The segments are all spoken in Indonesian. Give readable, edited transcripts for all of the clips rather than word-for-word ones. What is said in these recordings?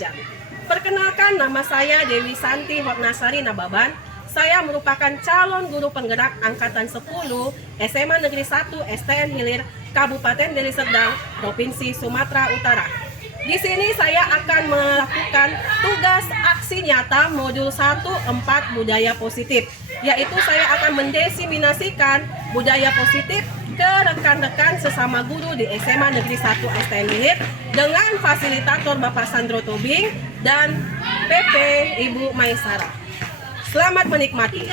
Hajar. Perkenalkan, nama saya Dewi Santi Hotnasari Nababan. Saya merupakan calon guru penggerak Angkatan 10 SMA Negeri 1 STM Hilir, Kabupaten Deli Serdang, Provinsi Sumatera Utara. Di sini saya akan melakukan tugas aksi nyata modul 1-4 budaya positif, yaitu saya akan mendesiminasikan budaya positif ke rekan-rekan sesama guru di SMA Negeri 1 STM Hilir dengan fasilitator Bapak Sandro Tobing dan PP Ibu Maisara. Selamat menikmati.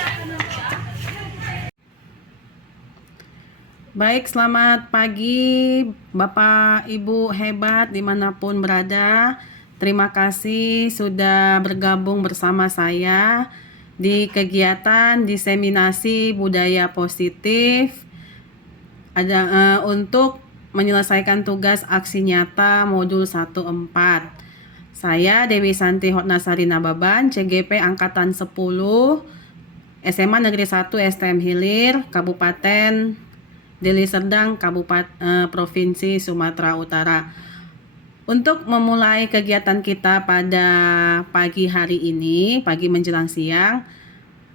Baik, selamat pagi Bapak Ibu hebat dimanapun berada. Terima kasih sudah bergabung bersama saya di kegiatan diseminasi budaya positif untuk menyelesaikan tugas aksi nyata modul 1-4. Saya Dewi Santi Hotnasari Nababan, CGP Angkatan 10 SMA Negeri 1 STM Hilir, Kabupaten Deli Serdang, Provinsi Sumatera Utara. Untuk memulai kegiatan kita pada pagi hari ini, pagi menjelang siang,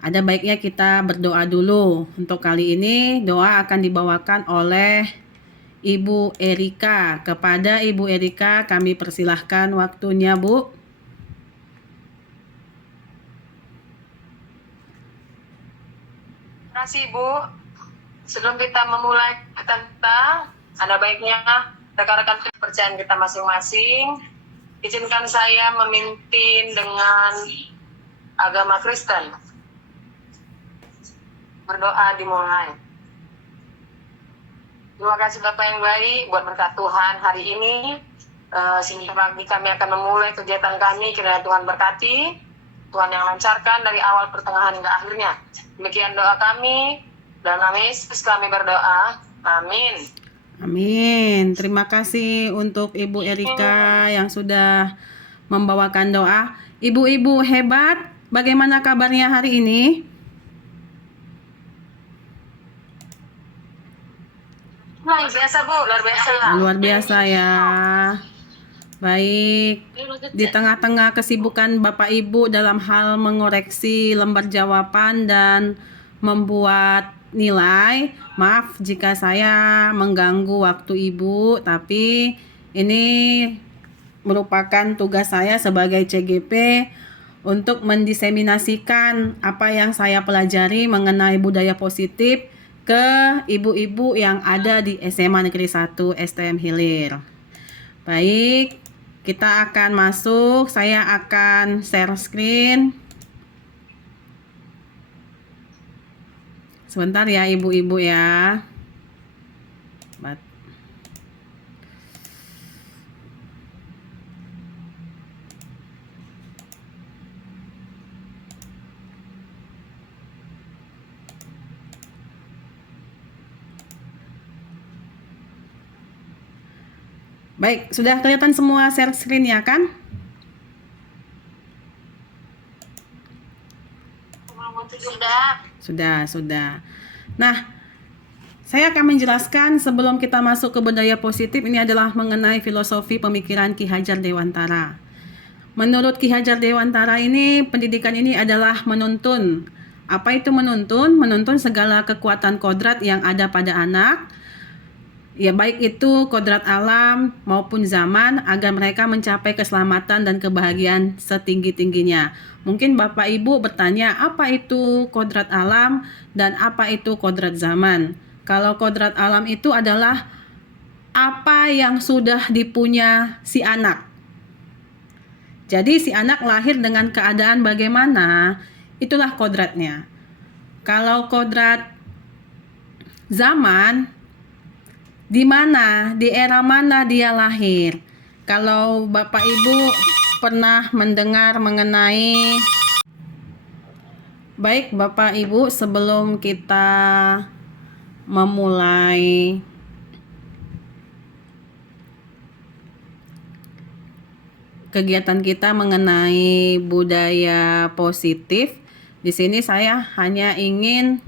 ada baiknya kita berdoa dulu. Untuk kali ini, doa akan dibawakan oleh Ibu Erika. Kepada Ibu Erika kami persilahkan waktunya, Bu. Terima kasih, Bu. Sebelum kita memulai tentang, ada baiknya rekan-rekan kepercayaan kita masing-masing, izinkan saya memimpin dengan agama Kristen. Berdoa dimulai. Terima kasih Bapak yang baik buat berkat Tuhan hari ini. Sebentar lagi kami akan memulai kegiatan kami, kiranya Tuhan berkati, Tuhan yang lancarkan dari awal pertengahan hingga akhirnya. Demikian doa kami, dalam nama Yesus kami berdoa. Amin. Amin. Terima kasih untuk Ibu Erika yang sudah membawakan doa. Ibu-ibu hebat, bagaimana kabarnya hari ini? Luar biasa, Bu, luar biasa. Luar biasa ya. Baik, di tengah-tengah kesibukan Bapak Ibu dalam hal mengoreksi lembar jawaban dan membuat nilai, maaf jika saya mengganggu waktu Ibu, tapi ini merupakan tugas saya sebagai CGP untuk mendiseminasikan apa yang saya pelajari mengenai budaya positif ke ibu-ibu yang ada di SMA Negeri 1 STM Hilir. Baik, kita akan masuk. Saya akan share screen. Sebentar ya ibu-ibu ya. Baik, sudah kelihatan semua share screen ya kan? Sudah. Nah, saya akan menjelaskan sebelum kita masuk ke budaya positif, ini adalah mengenai filosofi pemikiran Ki Hajar Dewantara. Menurut Ki Hajar Dewantara ini, pendidikan ini adalah menuntun. Apa itu menuntun? Menuntun segala kekuatan kodrat yang ada pada anak, ya baik itu kodrat alam maupun zaman, agar mereka mencapai keselamatan dan kebahagiaan setinggi-tingginya. Mungkin Bapak Ibu bertanya, apa itu kodrat alam dan apa itu kodrat zaman? Kalau kodrat alam itu adalah apa yang sudah dipunya si anak. Jadi si anak lahir dengan keadaan bagaimana, itulah kodratnya. Kalau kodrat zaman, di mana, di era mana dia lahir. Kalau Bapak Ibu pernah mendengar mengenai, baik Bapak Ibu, sebelum kita memulai kegiatan kita mengenai budaya positif, di sini saya hanya ingin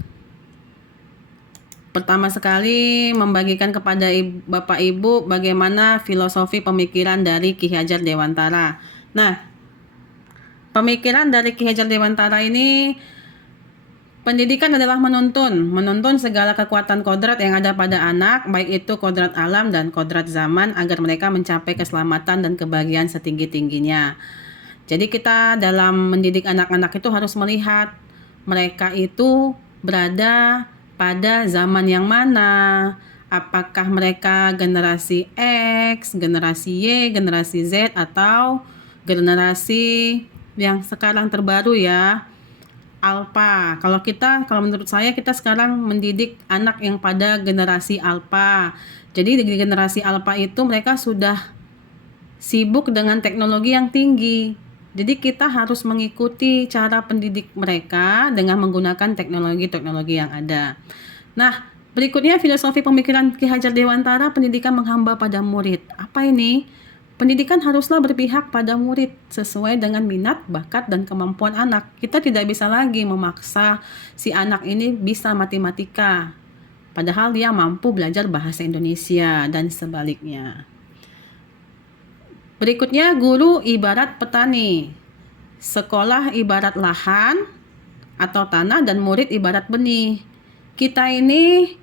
pertama sekali membagikan kepada Bapak Ibu bagaimana filosofi pemikiran dari Ki Hajar Dewantara. Nah, pemikiran dari Ki Hajar Dewantara ini, pendidikan adalah menuntun segala kekuatan kodrat yang ada pada anak, baik itu kodrat alam dan kodrat zaman, agar mereka mencapai keselamatan dan kebahagiaan setinggi-tingginya. Jadi kita dalam mendidik anak-anak itu harus melihat mereka itu berada pada zaman yang mana. Apakah mereka generasi X, generasi Y, generasi Z, atau generasi yang sekarang terbaru ya, Alpha. Kalau menurut saya kita sekarang mendidik anak yang pada generasi Alpha. Jadi di generasi Alpha itu mereka sudah sibuk dengan teknologi yang tinggi. Jadi kita harus mengikuti cara pendidik mereka dengan menggunakan teknologi-teknologi yang ada. Nah, berikutnya filosofi pemikiran Ki Hajar Dewantara, pendidikan menghamba pada murid. Apa ini? Pendidikan haruslah berpihak pada murid sesuai dengan minat, bakat, dan kemampuan anak. Kita tidak bisa lagi memaksa si anak ini bisa matematika, padahal dia mampu belajar bahasa Indonesia dan sebaliknya. Berikutnya, guru ibarat petani, sekolah ibarat lahan atau tanah, dan murid ibarat benih. Kita ini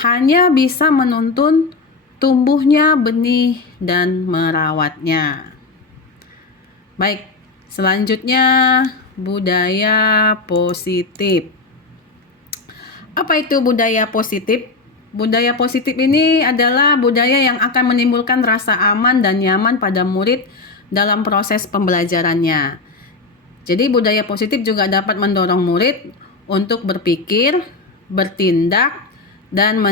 hanya bisa menuntun tumbuhnya benih dan merawatnya. Baik, selanjutnya budaya positif. Apa itu budaya positif? Budaya positif ini adalah budaya yang akan menimbulkan rasa aman dan nyaman pada murid dalam proses pembelajarannya. Jadi budaya positif juga dapat mendorong murid untuk berpikir, bertindak, dan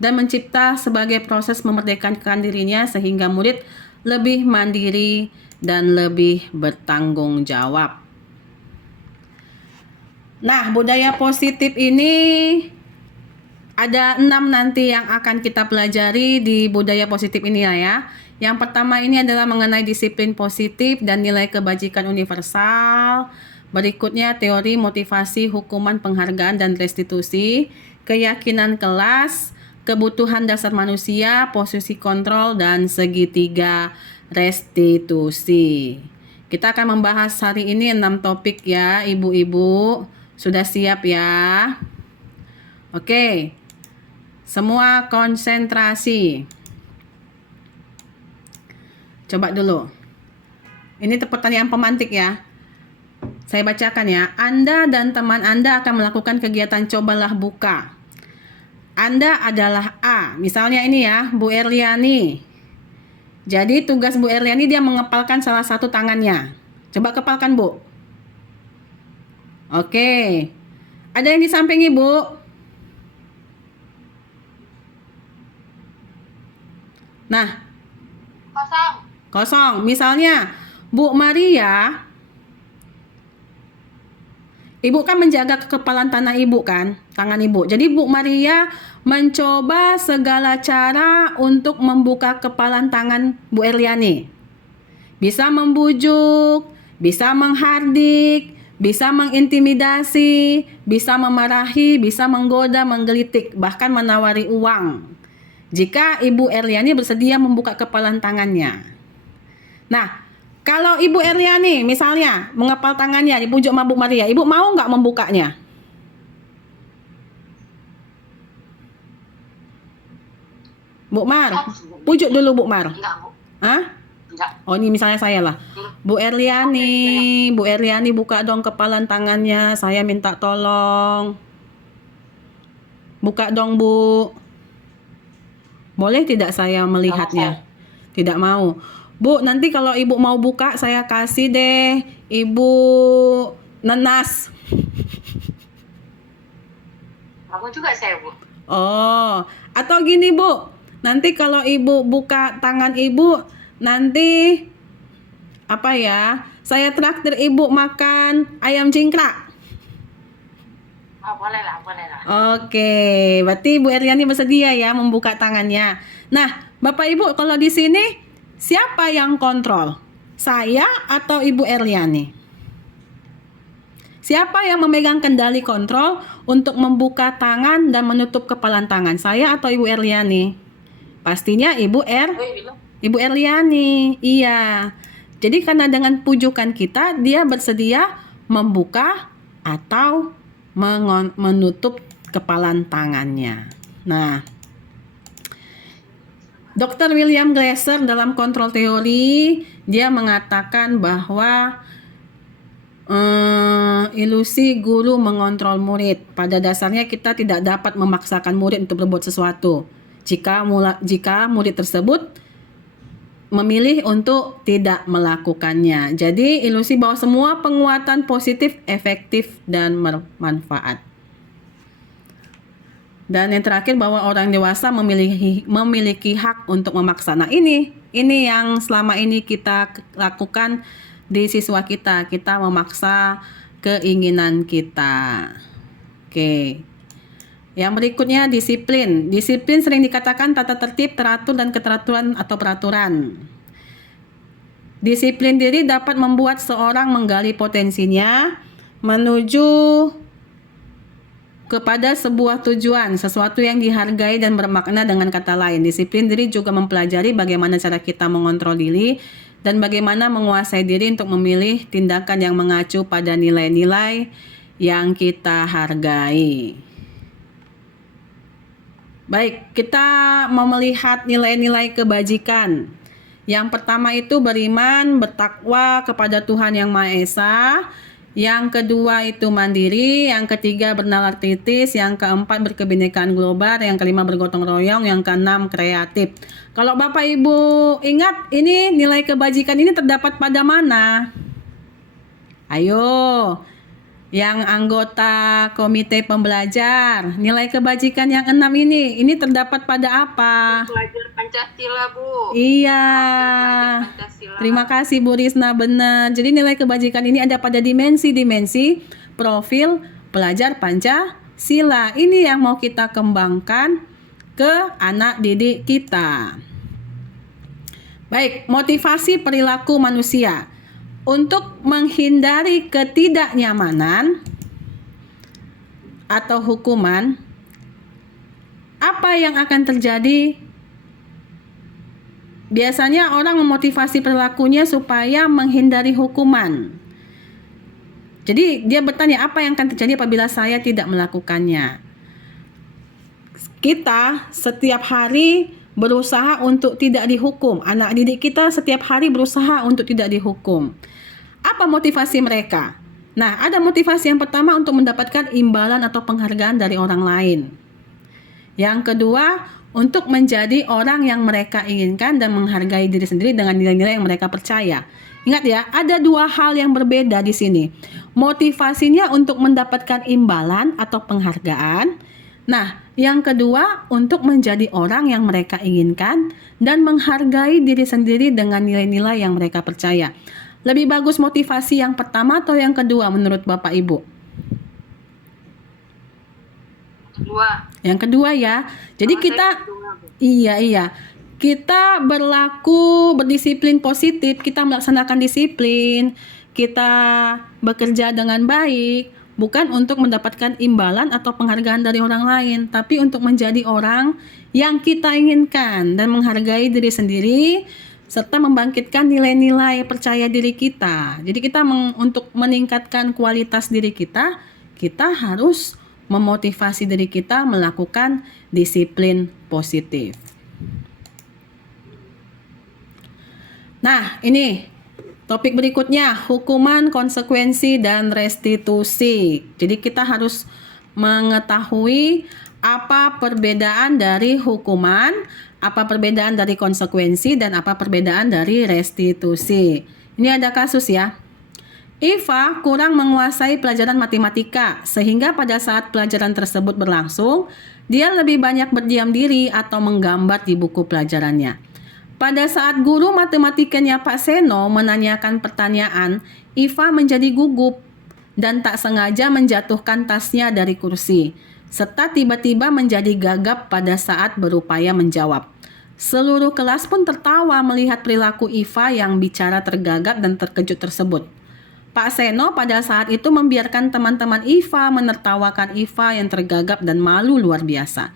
mencipta sebagai proses memerdekakan dirinya sehingga murid lebih mandiri dan lebih bertanggung jawab. Nah, budaya positif ini ada 6 nanti yang akan kita pelajari di budaya positif ini ya. Yang pertama ini adalah mengenai disiplin positif dan nilai kebajikan universal. Berikutnya teori motivasi, hukuman, penghargaan, dan restitusi, keyakinan kelas, kebutuhan dasar manusia, posisi kontrol, dan segitiga restitusi. Kita akan membahas hari ini 6 topik ya, ibu-ibu. Sudah siap ya? Oke. Semua konsentrasi. Coba dulu. Ini pertanyaan pemantik ya. Saya bacakan ya. Anda dan teman Anda akan melakukan kegiatan cobalah buka. Anda adalah A. Misalnya ini ya, Bu Erliani. Jadi tugas Bu Erliani dia mengepalkan salah satu tangannya. Coba kepalkan, Bu. Oke. Ada yang di samping Ibu? Nah. Kosong. Misalnya, Bu Maria, Ibu kan menjaga kekepalan tangan Ibu. Jadi Bu Maria mencoba segala cara untuk membuka kepalan tangan Bu Erliani. Bisa membujuk, bisa menghardik, bisa mengintimidasi, bisa memarahi, bisa menggoda, menggelitik, bahkan menawari uang. Jika Ibu Erliani bersedia membuka kepalan tangannya. Nah, kalau Ibu Erliani misalnya mengepal tangannya di pujuk Bu Maria, Ibu mau nggak membukanya? Bu Mar, pujuk dulu Bu Mar. Enggak, Bu. Hah? Enggak. Oh ini misalnya saya lah. Bu Erliani buka dong kepalan tangannya, saya minta tolong. Buka dong Bu. Boleh tidak saya melihatnya? Tidak mau. Bu, nanti kalau Ibu mau buka, saya kasih deh Ibu nenas. Mau juga saya, Bu. Oh, atau gini Bu, nanti kalau Ibu buka tangan Ibu, nanti apa ya? Saya traktir Ibu makan ayam cingkrak. Oh, boleh lah. Oke, berarti Bu Erliani bersedia ya membuka tangannya. Nah, Bapak Ibu kalau di sini siapa yang kontrol? Saya atau Ibu Erliani? Siapa yang memegang kendali kontrol untuk membuka tangan dan menutup kepalan tangan? Saya atau Ibu Erliani? Pastinya Ibu Ibu Erliani, iya. Jadi karena dengan pujukan kita, dia bersedia membuka atau menutup kepalan tangannya. Nah, Dr. William Glasser dalam kontrol teori, dia mengatakan bahwa ilusi guru mengontrol murid. Pada dasarnya kita tidak dapat memaksakan murid untuk berbuat sesuatu. Jika murid tersebut memilih untuk tidak melakukannya. Jadi ilusi bahwa semua penguatan positif efektif dan bermanfaat. Dan yang terakhir bahwa orang dewasa memiliki hak untuk memaksa. Nah ini yang selama ini kita lakukan di siswa kita. Kita memaksa keinginan kita. Oke. Yang berikutnya disiplin. Disiplin sering dikatakan tata tertib, teratur, dan keteraturan atau peraturan. Disiplin diri dapat membuat seorang menggali potensinya menuju kepada sebuah tujuan, sesuatu yang dihargai dan bermakna. Dengan kata lain, disiplin diri juga mempelajari bagaimana cara kita mengontrol diri dan bagaimana menguasai diri untuk memilih tindakan yang mengacu pada nilai-nilai yang kita hargai. Baik, kita mau melihat nilai-nilai kebajikan. Yang pertama itu beriman, bertakwa kepada Tuhan Yang Maha Esa. Yang kedua itu mandiri. Yang ketiga bernalar kritis. Yang keempat berkebinekaan global. Yang kelima bergotong royong. Yang keenam kreatif. Kalau Bapak Ibu ingat, ini nilai kebajikan ini terdapat pada mana? Ayo. Yang anggota komite pembelajar, nilai kebajikan yang 6 ini terdapat pada apa? Pelajar Pancasila, Bu. Iya. Pancasila. Terima kasih Bu Risna, benar. Jadi nilai kebajikan ini ada pada dimensi profil pelajar Pancasila. Ini yang mau kita kembangkan ke anak didik kita. Baik, motivasi perilaku manusia. Untuk menghindari ketidaknyamanan atau hukuman, apa yang akan terjadi? Biasanya orang memotivasi perilakunya supaya menghindari hukuman. Jadi dia bertanya, apa yang akan terjadi apabila saya tidak melakukannya? Kita setiap hari berusaha untuk tidak dihukum. Anak didik kita setiap hari berusaha untuk tidak dihukum. Apa motivasi mereka? Nah, ada motivasi yang pertama untuk mendapatkan imbalan atau penghargaan dari orang lain. Yang kedua, untuk menjadi orang yang mereka inginkan dan menghargai diri sendiri dengan nilai-nilai yang mereka percaya. Ingat ya, ada dua hal yang berbeda di sini. Motivasinya untuk mendapatkan imbalan atau penghargaan. Nah, yang kedua untuk menjadi orang yang mereka inginkan dan menghargai diri sendiri dengan nilai-nilai yang mereka percaya. Lebih bagus motivasi yang pertama atau yang kedua menurut Bapak Ibu? Kedua. Yang kedua ya. Jadi kita iya. Kita berdisiplin positif, kita melaksanakan disiplin, kita bekerja dengan baik, bukan untuk mendapatkan imbalan atau penghargaan dari orang lain, tapi untuk menjadi orang yang kita inginkan dan menghargai diri sendiri serta membangkitkan nilai-nilai percaya diri kita. Jadi kita untuk meningkatkan kualitas diri kita harus memotivasi diri kita melakukan disiplin positif. Nah, ini topik berikutnya, hukuman, konsekuensi, dan restitusi. Jadi kita harus mengetahui apa perbedaan dari hukuman, apa perbedaan dari konsekuensi, dan apa perbedaan dari restitusi. Ini ada kasus ya. Iva kurang menguasai pelajaran matematika, sehingga pada saat pelajaran tersebut berlangsung, dia lebih banyak berdiam diri atau menggambar di buku pelajarannya. Pada saat guru matematikanya Pak Seno menanyakan pertanyaan, Iva menjadi gugup dan tak sengaja menjatuhkan tasnya dari kursi, serta tiba-tiba menjadi gagap pada saat berupaya menjawab. Seluruh kelas pun tertawa melihat perilaku Iva yang bicara tergagap dan terkejut tersebut. Pak Seno pada saat itu membiarkan teman-teman Iva menertawakan Iva yang tergagap dan malu luar biasa.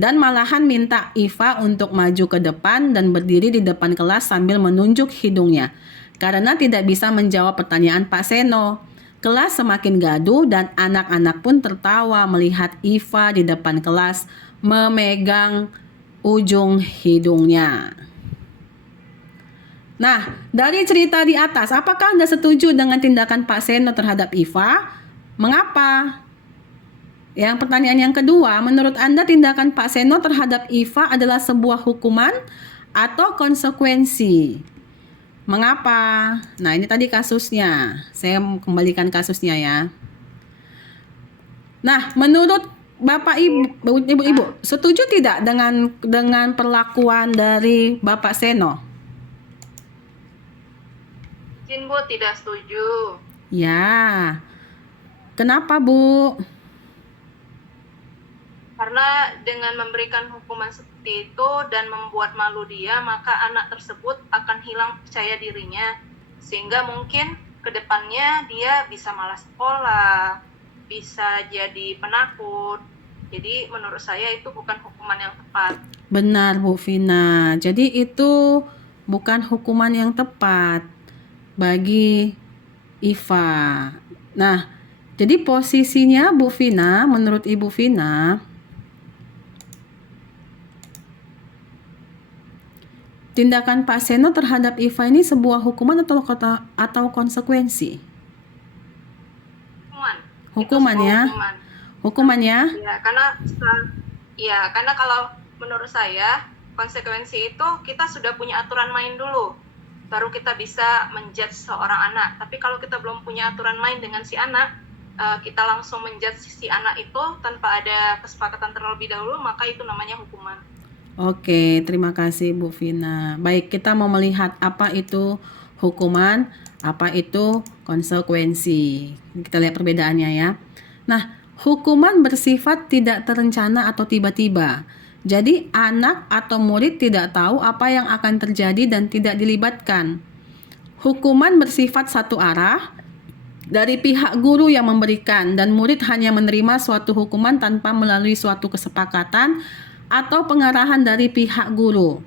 dan malahan minta Iva untuk maju ke depan dan berdiri di depan kelas sambil menunjuk hidungnya karena tidak bisa menjawab pertanyaan Pak Seno. Kelas semakin gaduh dan anak-anak pun tertawa melihat Iva di depan kelas memegang ujung hidungnya. Nah, dari cerita di atas, apakah Anda setuju dengan tindakan Pak Seno terhadap Iva? Mengapa? Yang pertanyaan yang kedua, menurut Anda tindakan Pak Seno terhadap Iva adalah sebuah hukuman atau konsekuensi? Mengapa? Nah, ini tadi kasusnya. Saya kembalikan kasusnya ya. Nah, menurut Bapak Ibu, setuju tidak dengan perlakuan dari Bapak Seno? Izin Bu, tidak setuju. Ya. Kenapa, Bu? Karena dengan memberikan hukuman seperti itu dan membuat malu dia, maka anak tersebut akan hilang percaya dirinya. Sehingga mungkin ke depannya dia bisa malas sekolah, bisa jadi penakut. Jadi menurut saya itu bukan hukuman yang tepat. Benar, Bu Vina. Jadi itu bukan hukuman yang tepat bagi Iva. Nah, jadi posisinya Bu Vina, menurut Ibu Vina, tindakan Pak Seno terhadap Iva ini sebuah hukuman atau konsekuensi? Hukuman Itu ya. hukuman. Hukuman ya. Karena kalau menurut saya konsekuensi itu kita sudah punya aturan main dulu, baru kita bisa menjudge seorang anak. Tapi kalau kita belum punya aturan main dengan si anak, kita langsung menjudge si anak itu tanpa ada kesepakatan terlebih dahulu, maka itu namanya hukuman. Oke, terima kasih Bu Vina. Baik, kita mau melihat apa itu hukuman, apa itu konsekuensi. Kita lihat perbedaannya ya. Nah, hukuman bersifat tidak terencana atau tiba-tiba. Jadi anak atau murid tidak tahu apa yang akan terjadi dan tidak dilibatkan. Hukuman bersifat satu arah dari pihak guru yang memberikan dan murid hanya menerima suatu hukuman tanpa melalui suatu kesepakatan atau pengarahan dari pihak guru,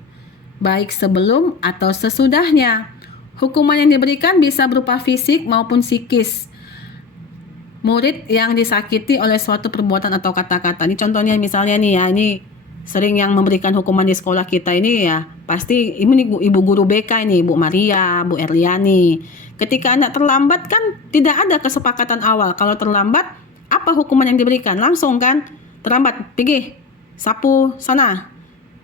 baik sebelum atau sesudahnya. Hukuman yang diberikan bisa berupa fisik maupun psikis. Murid yang disakiti oleh suatu perbuatan atau kata-kata. Ini contohnya misalnya nih ya, ini sering yang memberikan hukuman di sekolah kita ini ya, pasti ini ibu guru BK ini, Bu Maria, Bu Erliani. Ketika anak terlambat kan tidak ada kesepakatan awal. Kalau terlambat, apa hukuman yang diberikan? Langsung kan, terlambat, pergi sapu sana,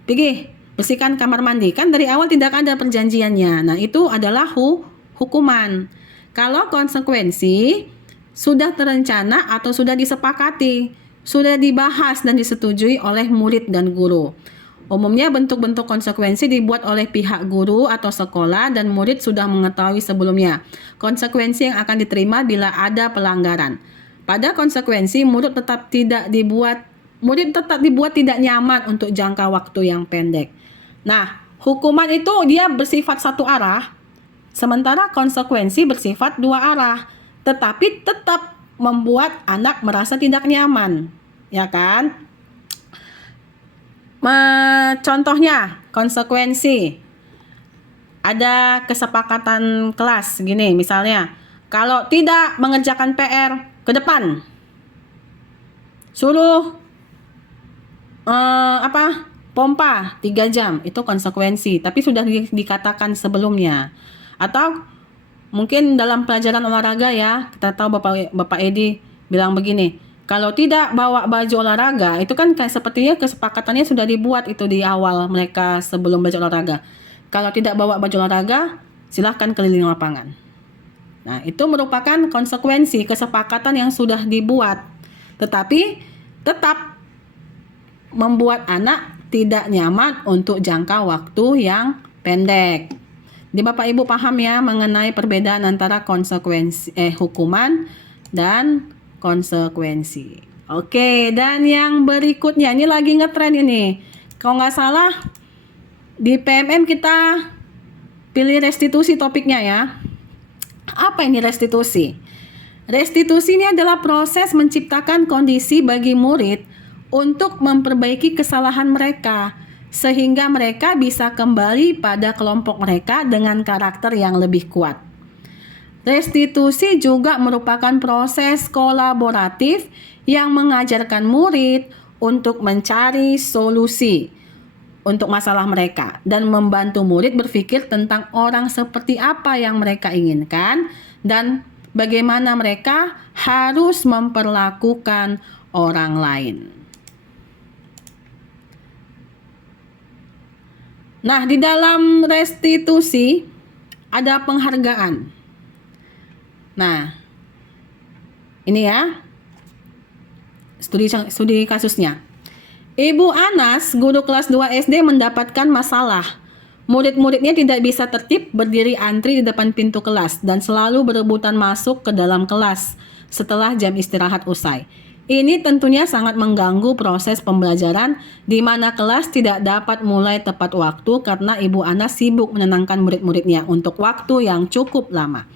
pergi bersihkan kamar mandi. Kan dari awal tidak ada perjanjiannya. Nah, itu adalah hukuman. Kalau konsekuensi sudah terencana atau sudah disepakati, sudah dibahas dan disetujui oleh murid dan guru. Umumnya bentuk-bentuk konsekuensi dibuat oleh pihak guru atau sekolah dan murid sudah mengetahui sebelumnya konsekuensi yang akan diterima bila ada pelanggaran. Pada konsekuensi, murid tetap dibuat tidak nyaman untuk jangka waktu yang pendek. Nah, hukuman itu dia bersifat satu arah, sementara konsekuensi bersifat dua arah, tetapi tetap membuat anak merasa tidak nyaman, ya kan? Contohnya, konsekuensi. Ada kesepakatan kelas gini, misalnya, kalau tidak mengerjakan PR ke depan, suruh pompa 3 jam, itu konsekuensi, tapi sudah dikatakan sebelumnya. Atau mungkin dalam pelajaran olahraga ya, kita tahu Bapak Edi bilang begini, kalau tidak bawa baju olahraga, itu kan kayak sepertinya kesepakatannya sudah dibuat itu di awal mereka sebelum belajar olahraga. Kalau tidak bawa baju olahraga, silahkan keliling lapangan. Nah, itu merupakan konsekuensi kesepakatan yang sudah dibuat, tetapi tetap membuat anak tidak nyaman untuk jangka waktu yang pendek. Di Bapak Ibu paham ya mengenai perbedaan antara hukuman dan konsekuensi. Oke, dan yang berikutnya ini lagi ngetren ini. Kalau nggak salah di PMM kita pilih restitusi topiknya ya. Apa ini restitusi? Restitusi ini adalah proses menciptakan kondisi bagi murid untuk memperbaiki kesalahan mereka, sehingga mereka bisa kembali pada kelompok mereka dengan karakter yang lebih kuat. Restitusi juga merupakan proses kolaboratif yang mengajarkan murid untuk mencari solusi untuk masalah mereka dan membantu murid berpikir tentang orang seperti apa yang mereka inginkan dan bagaimana mereka harus memperlakukan orang lain. Nah, di dalam restitusi ada penghargaan. Nah, ini ya studi kasusnya. Ibu Anas, guru kelas 2 SD mendapatkan masalah. Murid-muridnya tidak bisa tertib berdiri antri di depan pintu kelas dan selalu berebutan masuk ke dalam kelas setelah jam istirahat usai. Ini tentunya sangat mengganggu proses pembelajaran di mana kelas tidak dapat mulai tepat waktu karena Ibu Anas sibuk menenangkan murid-muridnya untuk waktu yang cukup lama.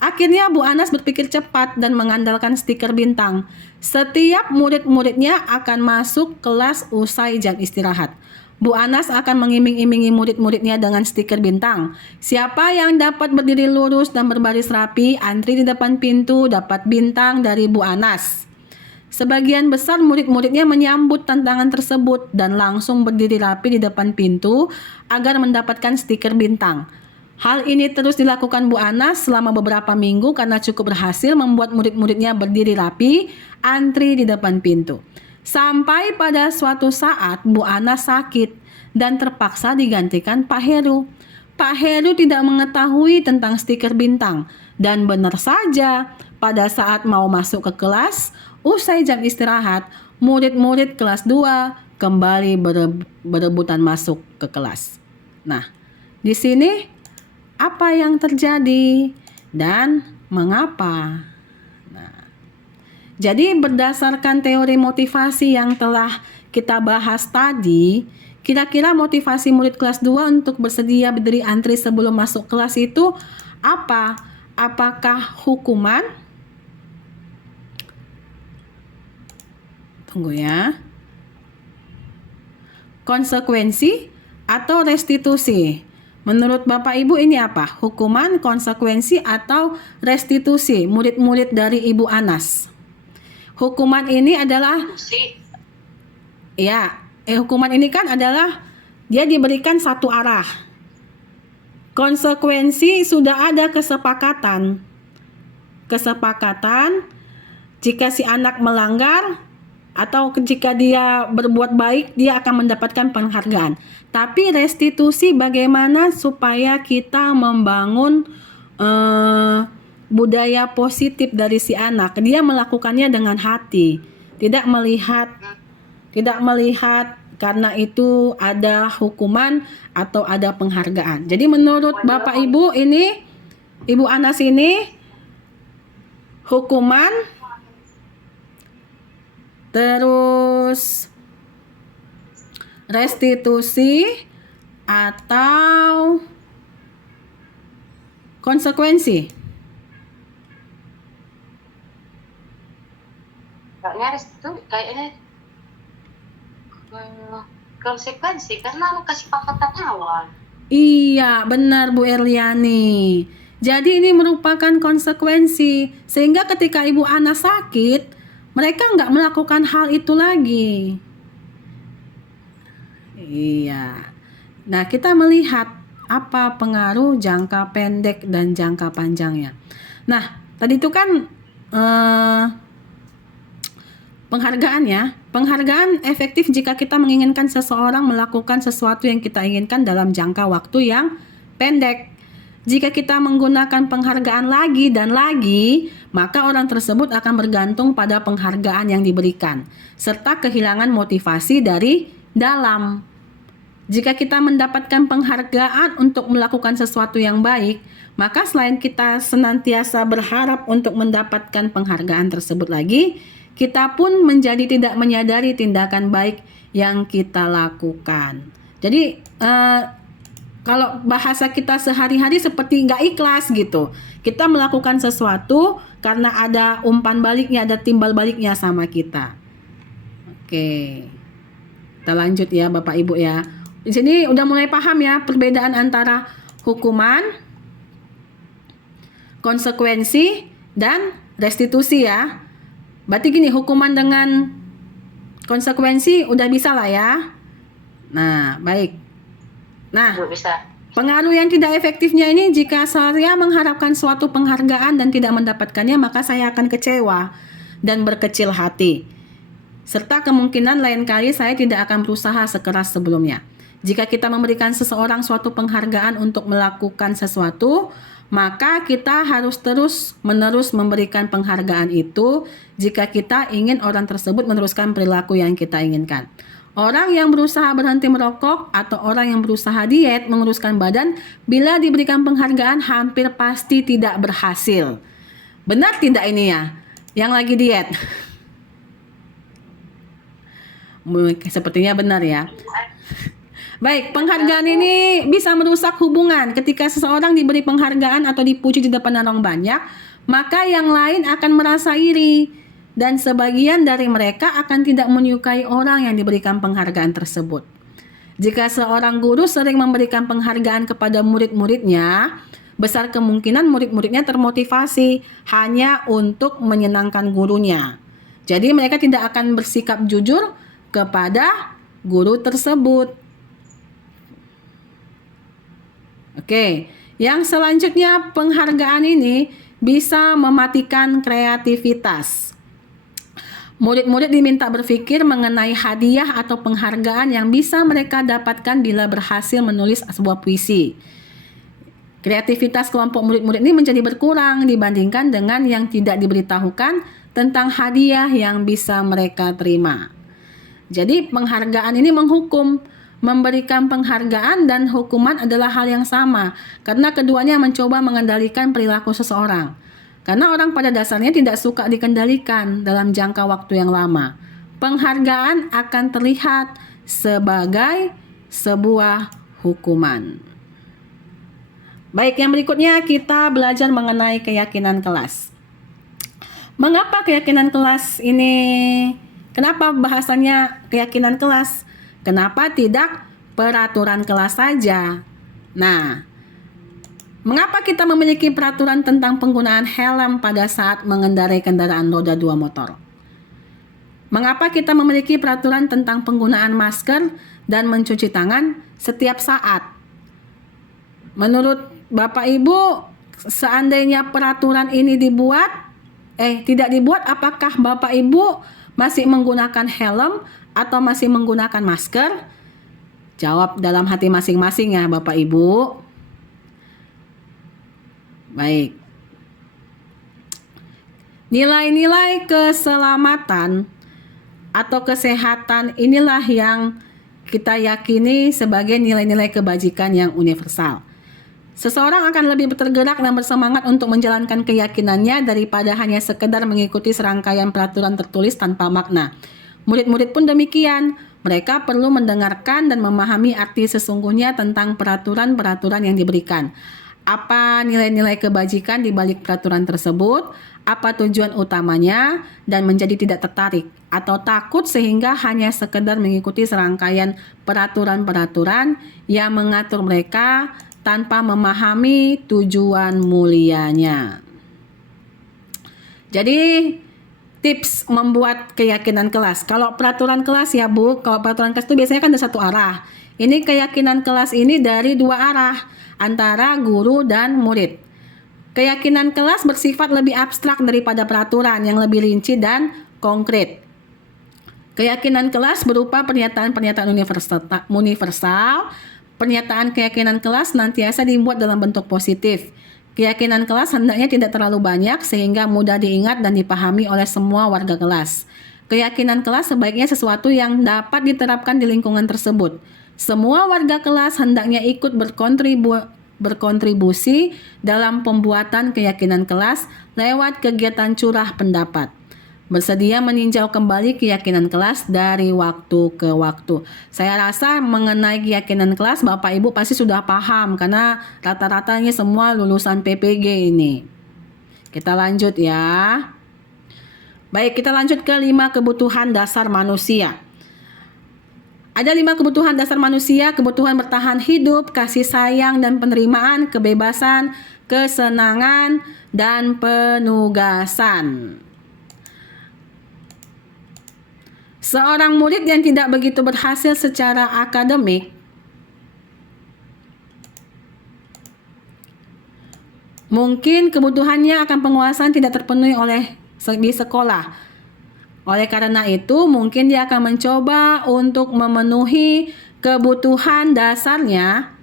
Akhirnya Bu Anas berpikir cepat dan mengandalkan stiker bintang. Setiap murid-muridnya akan masuk kelas usai jam istirahat. Bu Anas akan mengiming-imingi murid-muridnya dengan stiker bintang. Siapa yang dapat berdiri lurus dan berbaris rapi, antri di depan pintu, dapat bintang dari Bu Anas. Sebagian besar murid-muridnya menyambut tantangan tersebut dan langsung berdiri rapi di depan pintu agar mendapatkan stiker bintang. Hal ini terus dilakukan Bu Anas selama beberapa minggu karena cukup berhasil membuat murid-muridnya berdiri rapi, antri di depan pintu. Sampai pada suatu saat Bu Anas sakit dan terpaksa digantikan Pak Heru. Pak Heru tidak mengetahui tentang stiker bintang dan benar saja pada saat mau masuk ke kelas, usai jam istirahat, murid-murid kelas 2 kembali berebutan masuk ke kelas. Nah, di sini apa yang terjadi dan mengapa? Nah, jadi berdasarkan teori motivasi yang telah kita bahas tadi, kira-kira motivasi murid kelas 2 untuk bersedia berdiri antri sebelum masuk kelas itu apa? Apakah hukuman? Tunggu ya. Konsekuensi atau restitusi? Menurut Bapak Ibu ini apa? Hukuman, konsekuensi, atau restitusi murid-murid dari Ibu Anas? Hukuman ini adalah hukuman ini kan adalah dia diberikan satu arah. Konsekuensi sudah ada kesepakatan jika si anak melanggar atau jika dia berbuat baik dia akan mendapatkan penghargaan. Tapi restitusi bagaimana supaya kita membangun budaya positif dari si anak. Dia melakukannya dengan hati, tidak melihat karena itu ada hukuman atau ada penghargaan. Jadi menurut Bapak Ibu ini, Ibu Anas ini hukuman, terus restitusi atau konsekuensi? Kayaknya konsekuensi karena kesepakatan awal. Iya, benar Bu Erliani. Jadi ini merupakan konsekuensi sehingga ketika Ibu Anas sakit, mereka nggak melakukan hal itu lagi. Iya. Nah, kita melihat apa pengaruh jangka pendek dan jangka panjangnya. Nah, tadi itu kan penghargaan ya. Penghargaan efektif jika kita menginginkan seseorang melakukan sesuatu yang kita inginkan dalam jangka waktu yang pendek. Jika kita menggunakan penghargaan lagi dan lagi, maka orang tersebut akan bergantung pada penghargaan yang diberikan, serta kehilangan motivasi dari dalam. Jika kita mendapatkan penghargaan untuk melakukan sesuatu yang baik, maka selain kita senantiasa berharap untuk mendapatkan penghargaan tersebut lagi, kita pun menjadi tidak menyadari tindakan baik yang kita lakukan. Jadi, kalau bahasa kita sehari-hari seperti nggak ikhlas gitu. Kita melakukan sesuatu karena ada umpan baliknya, ada timbal baliknya sama kita. Oke. Kita lanjut ya Bapak Ibu ya. Di sini udah mulai paham ya perbedaan antara hukuman, konsekuensi, dan restitusi ya. Berarti gini, hukuman dengan konsekuensi udah bisa lah ya. Nah, baik. Nah, Bu, bisa. pengaruh yang tidak efektifnya ini, jika saya mengharapkan suatu penghargaan dan tidak mendapatkannya, maka saya akan kecewa dan berkecil hati. Serta kemungkinan lain kali saya tidak akan berusaha sekeras sebelumnya. Jika kita memberikan seseorang suatu penghargaan untuk melakukan sesuatu, maka kita harus terus-menerus memberikan penghargaan itu jika kita ingin orang tersebut meneruskan perilaku yang kita inginkan. Orang yang berusaha berhenti merokok atau orang yang berusaha diet menguruskan badan, bila diberikan penghargaan hampir pasti tidak berhasil. Benar tidak ini ya? Yang lagi diet? Sepertinya benar ya. Baik, penghargaan ini bisa merusak hubungan. Ketika seseorang diberi penghargaan atau dipuji di depan orang banyak, maka yang lain akan merasa iri. Dan sebagian dari mereka akan tidak menyukai orang yang diberikan penghargaan tersebut. Jika seorang guru sering memberikan penghargaan kepada murid-muridnya, besar kemungkinan murid-muridnya termotivasi hanya untuk menyenangkan gurunya. Jadi mereka tidak akan bersikap jujur kepada guru tersebut. Oke, yang selanjutnya, penghargaan ini bisa mematikan kreativitas. Murid-murid diminta berpikir mengenai hadiah atau penghargaan yang bisa mereka dapatkan bila berhasil menulis sebuah puisi. Kreativitas kelompok murid-murid ini menjadi berkurang dibandingkan dengan yang tidak diberitahukan tentang hadiah yang bisa mereka terima. Jadi penghargaan ini menghukum. Memberikan penghargaan dan hukuman adalah hal yang sama, karena keduanya mencoba mengendalikan perilaku seseorang. Karena orang pada dasarnya tidak suka dikendalikan dalam jangka waktu yang lama. Penghargaan akan terlihat sebagai sebuah hukuman. Baik, yang berikutnya kita belajar mengenai keyakinan kelas. Mengapa keyakinan kelas ini? Kenapa bahasanya keyakinan kelas? Kenapa tidak peraturan kelas saja? Nah, mengapa kita memiliki peraturan tentang penggunaan helm pada saat mengendarai kendaraan roda 2 motor? Mengapa kita memiliki peraturan tentang penggunaan masker dan mencuci tangan setiap saat? Menurut Bapak Ibu, seandainya peraturan ini tidak dibuat, apakah Bapak Ibu masih menggunakan helm atau masih menggunakan masker? Jawab dalam hati masing-masing ya Bapak Ibu. Baik. Nilai-nilai keselamatan atau kesehatan inilah yang kita yakini sebagai nilai-nilai kebajikan yang universal. Seseorang akan lebih tergerak dan bersemangat untuk menjalankan keyakinannya daripada hanya sekedar mengikuti serangkaian peraturan tertulis tanpa makna. Murid-murid pun demikian. Mereka perlu mendengarkan dan memahami arti sesungguhnya tentang peraturan-peraturan yang diberikan. Apa nilai-nilai kebajikan di balik peraturan tersebut? Apa tujuan utamanya? Dan menjadi tidak tertarik atau takut sehingga hanya sekedar mengikuti serangkaian peraturan-peraturan yang mengatur mereka tanpa memahami tujuan mulianya. Jadi tips membuat keyakinan kelas. Kalau peraturan kelas ya Bu, kalau peraturan kelas itu biasanya kan ada satu arah. Ini keyakinan kelas ini dari dua arah, antara guru dan murid. Keyakinan kelas bersifat lebih abstrak daripada peraturan yang lebih rinci dan konkret. Keyakinan kelas berupa pernyataan-pernyataan universal. Pernyataan keyakinan kelas senantiasa dibuat dalam bentuk positif. Keyakinan kelas hendaknya tidak terlalu banyak sehingga mudah diingat dan dipahami oleh semua warga kelas. Keyakinan kelas sebaiknya sesuatu yang dapat diterapkan di lingkungan tersebut. Semua warga kelas hendaknya ikut berkontribusi dalam pembuatan keyakinan kelas lewat kegiatan curah pendapat. Bersedia meninjau kembali keyakinan kelas dari waktu ke waktu. Saya rasa mengenai keyakinan kelas Bapak Ibu pasti sudah paham karena rata-ratanya semua lulusan PPG ini. Kita lanjut ya. Baik, kita lanjut ke 5 kebutuhan dasar manusia. Ada 5 kebutuhan dasar manusia: kebutuhan bertahan hidup, kasih sayang dan penerimaan, kebebasan, kesenangan, dan penugasan. Seorang murid yang tidak begitu berhasil secara akademik mungkin kebutuhannya akan penguasaan tidak terpenuhi di sekolah. Oleh karena itu, mungkin dia akan mencoba untuk memenuhi kebutuhan dasarnya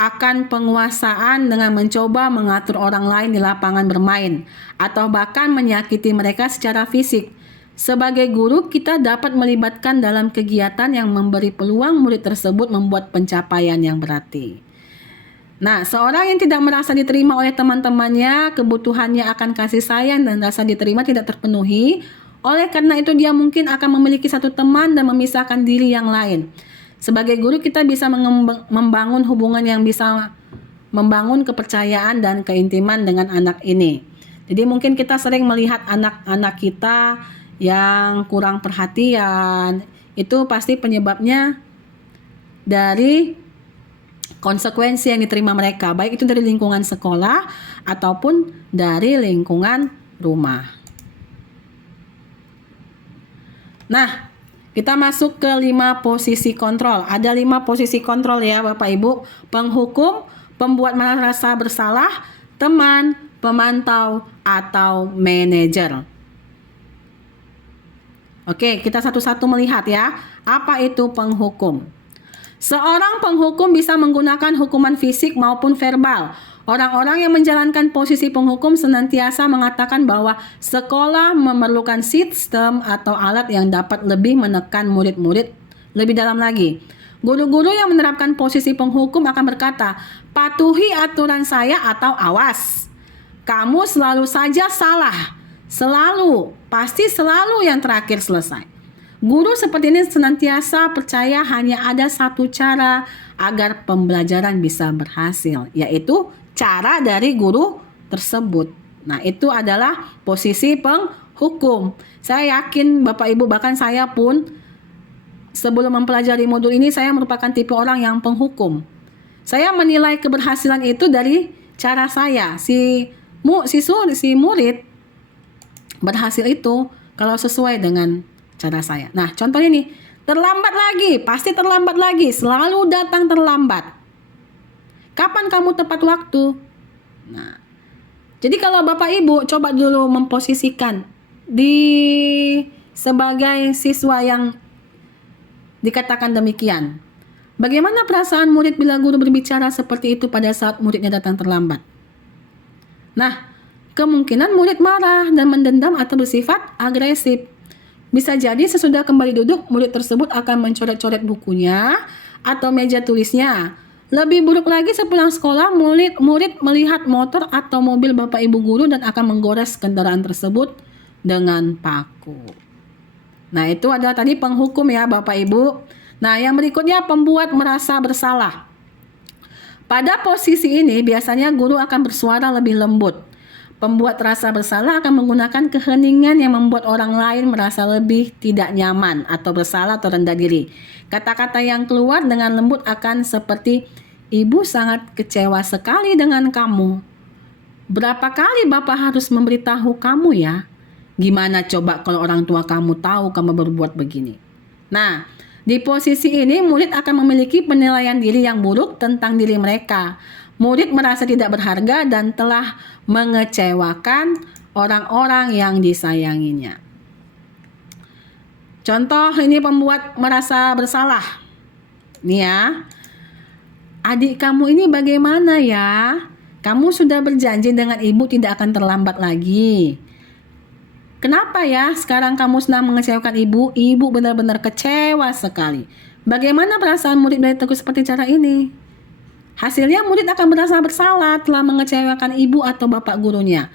akan penguasaan dengan mencoba mengatur orang lain di lapangan bermain atau bahkan menyakiti mereka secara fisik. Sebagai guru, kita dapat melibatkan dalam kegiatan yang memberi peluang murid tersebut membuat pencapaian yang berarti. Nah, seorang yang tidak merasa diterima oleh teman-temannya, kebutuhannya akan kasih sayang dan rasa diterima tidak terpenuhi. Oleh karena itu, dia mungkin akan memiliki satu teman dan memisahkan diri yang lain. Sebagai guru, kita bisa membangun hubungan yang bisa membangun kepercayaan dan keintiman dengan anak ini. Jadi mungkin kita sering melihat anak-anak kita yang kurang perhatian, itu pasti penyebabnya dari konsekuensi yang diterima mereka, baik itu dari lingkungan sekolah ataupun dari lingkungan rumah. Nah, kita masuk ke 5 posisi kontrol. Ada 5 posisi kontrol ya Bapak Ibu: penghukum, pembuat merasa bersalah, teman, pemantau, atau manajer. Oke, kita satu-satu melihat ya. Apa itu penghukum? Seorang penghukum bisa menggunakan hukuman fisik maupun verbal. Orang-orang yang menjalankan posisi penghukum senantiasa mengatakan bahwa sekolah memerlukan sistem atau alat yang dapat lebih menekan murid-murid lebih dalam lagi. Guru-guru yang menerapkan posisi penghukum akan berkata, "Patuhi aturan saya," atau "Awas, kamu selalu saja salah. Selalu, pasti selalu yang terakhir selesai." Guru seperti ini senantiasa percaya hanya ada satu cara agar pembelajaran bisa berhasil, yaitu cara dari guru tersebut. Nah, itu adalah posisi penghukum. Saya yakin Bapak Ibu, bahkan saya pun sebelum mempelajari modul ini, saya merupakan tipe orang yang penghukum. Saya menilai keberhasilan itu dari cara saya. Si murid berhasil itu kalau sesuai dengan cara saya. Nah, contohnya nih, terlambat lagi, pasti terlambat lagi, selalu datang terlambat. Kapan kamu tepat waktu? Nah, jadi kalau Bapak Ibu coba dulu memposisikan sebagai siswa yang dikatakan demikian. Bagaimana perasaan murid bila guru berbicara seperti itu pada saat muridnya datang terlambat? Nah, kemungkinan murid marah dan mendendam atau bersifat agresif. Bisa jadi sesudah kembali duduk, murid tersebut akan mencoret-coret bukunya atau meja tulisnya. Lebih buruk lagi, sepulang sekolah, murid melihat motor atau mobil Bapak Ibu guru dan akan menggores kendaraan tersebut dengan paku. Nah, itu adalah tadi penghukum ya Bapak Ibu. Nah, yang berikutnya pembuat merasa bersalah. Pada posisi ini biasanya guru akan bersuara lebih lembut. Pembuat rasa bersalah akan menggunakan keheningan yang membuat orang lain merasa lebih tidak nyaman atau bersalah atau rendah diri. Kata-kata yang keluar dengan lembut akan seperti, "Ibu sangat kecewa sekali dengan kamu. Berapa kali Bapak harus memberitahu kamu ya? Gimana coba kalau orang tua kamu tahu kamu berbuat begini?" Nah, di posisi ini murid akan memiliki penilaian diri yang buruk tentang diri mereka. Murid merasa tidak berharga dan telah mengecewakan orang-orang yang disayanginya. Contoh ini pembuat merasa bersalah. Nih ya, "Adik kamu ini bagaimana ya? Kamu sudah berjanji dengan ibu tidak akan terlambat lagi. Kenapa ya sekarang kamu sedang mengecewakan ibu? Ibu benar-benar kecewa sekali." Bagaimana perasaan murid dari tegur seperti cara ini? Hasilnya murid akan merasa bersalah telah mengecewakan ibu atau bapak gurunya.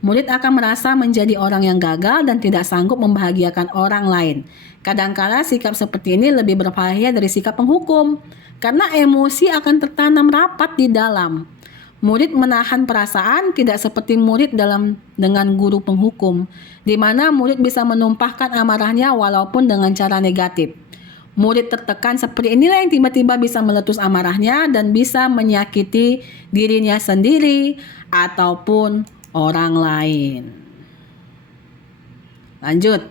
Murid akan merasa menjadi orang yang gagal dan tidak sanggup membahagiakan orang lain. Kadangkala sikap seperti ini lebih berbahaya dari sikap penghukum, karena emosi akan tertanam rapat di dalam. Murid menahan perasaan, tidak seperti murid dengan guru penghukum, di mana murid bisa menumpahkan amarahnya walaupun dengan cara negatif. Murid tertekan seperti inilah yang tiba-tiba bisa meletus amarahnya dan bisa menyakiti dirinya sendiri ataupun orang lain. Lanjut.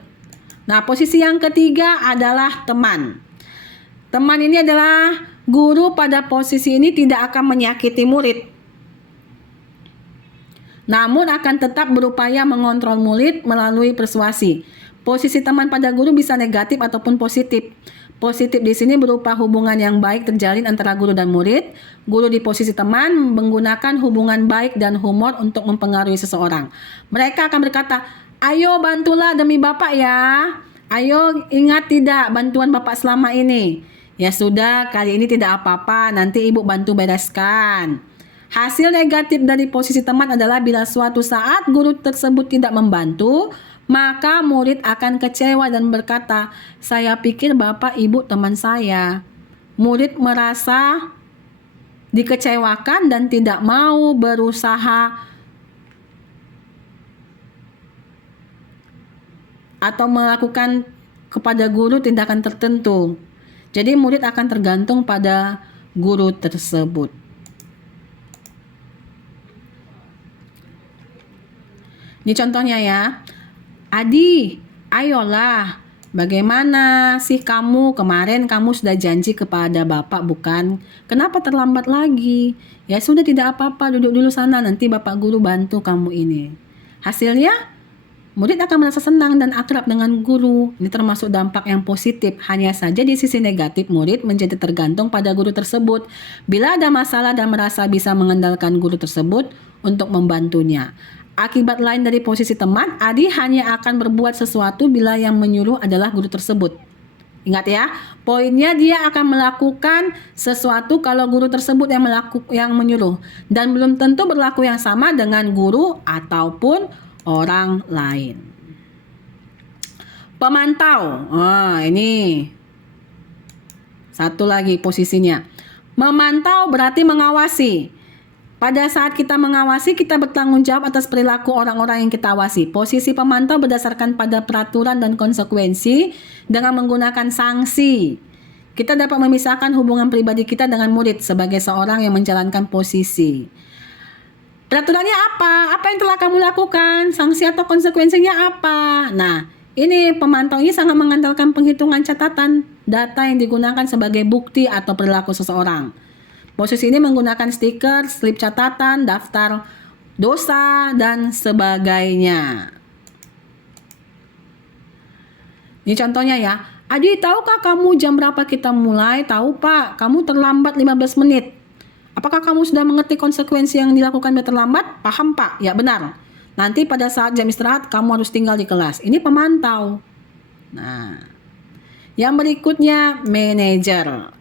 Nah, posisi yang ketiga adalah teman. Teman ini adalah guru pada posisi ini tidak akan menyakiti murid, namun akan tetap berupaya mengontrol murid melalui persuasi. Posisi teman pada guru bisa negatif ataupun positif. Positif di sini berupa hubungan yang baik terjalin antara guru dan murid. Guru di posisi teman menggunakan hubungan baik dan humor untuk mempengaruhi seseorang. Mereka akan berkata, "Ayo bantulah demi Bapak ya. Ayo ingat tidak bantuan Bapak selama ini. Ya sudah, kali ini tidak apa-apa, nanti Ibu bantu bereskan." Hasil negatif dari posisi teman adalah bila suatu saat guru tersebut tidak membantu, maka murid akan kecewa dan berkata, "Saya pikir Bapak Ibu teman saya." Murid merasa dikecewakan dan tidak mau berusaha atau melakukan kepada guru tindakan tertentu. Jadi murid akan tergantung pada guru tersebut. Ini contohnya ya. "Adi, ayolah. Bagaimana sih kamu? Kemarin kamu sudah janji kepada Bapak bukan? Kenapa terlambat lagi?" "Ya sudah, tidak apa-apa, duduk dulu sana, nanti Bapak guru bantu kamu ini." Hasilnya, murid akan merasa senang dan akrab dengan guru. Ini termasuk dampak yang positif. Hanya saja di sisi negatif, murid menjadi tergantung pada guru tersebut. Bila ada masalah dan merasa bisa mengandalkan guru tersebut untuk membantunya. Akibat lain dari posisi teman, Adi hanya akan berbuat sesuatu bila yang menyuruh adalah guru tersebut. Ingat ya, poinnya dia akan melakukan sesuatu kalau guru tersebut yang menyuruh. Dan belum tentu berlaku yang sama dengan guru ataupun orang lain. Pemantau. Ini satu lagi posisinya. Memantau berarti mengawasi. Pada saat kita mengawasi, kita bertanggung jawab atas perilaku orang-orang yang kita awasi. Posisi pemantau berdasarkan pada peraturan dan konsekuensi dengan menggunakan sanksi. Kita dapat memisahkan hubungan pribadi kita dengan murid sebagai seorang yang menjalankan posisi. Peraturannya apa? Apa yang telah kamu lakukan? Sanksi atau konsekuensinya apa? Nah, ini pemantau ini sangat mengandalkan penghitungan catatan data yang digunakan sebagai bukti atau perilaku seseorang. Posisi ini menggunakan stiker, slip catatan, daftar dosa, dan sebagainya. Ini contohnya ya. "Adi, tahukah kamu jam berapa kita mulai?" "Tahu Pak, kamu terlambat 15 menit. Apakah kamu sudah mengerti konsekuensi yang dilakukan bila terlambat?" "Paham Pak." "Ya benar. Nanti pada saat jam istirahat kamu harus tinggal di kelas." Ini pemantau. Nah, yang berikutnya manajer.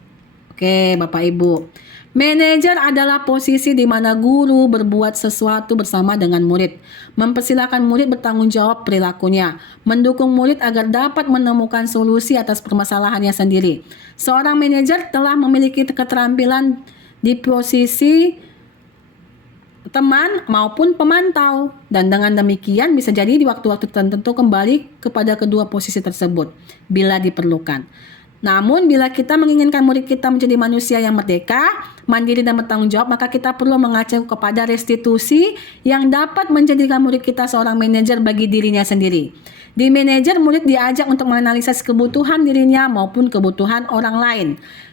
Oke, Bapak Ibu. Manajer adalah posisi di mana guru berbuat sesuatu bersama dengan murid, mempersilahkan murid bertanggung jawab perilakunya, mendukung murid agar dapat menemukan solusi atas permasalahannya sendiri. Seorang manajer telah memiliki keterampilan di posisi teman maupun pemantau, dan dengan demikian bisa jadi di waktu-waktu tertentu kembali kepada kedua posisi tersebut bila diperlukan. Namun bila kita menginginkan murid kita menjadi manusia yang merdeka, mandiri dan bertanggung jawab, maka kita perlu mengacu kepada restitusi yang dapat menjadikan murid kita seorang manajer bagi dirinya sendiri. Di manajer, murid diajak untuk menganalisis kebutuhan dirinya maupun kebutuhan orang lain.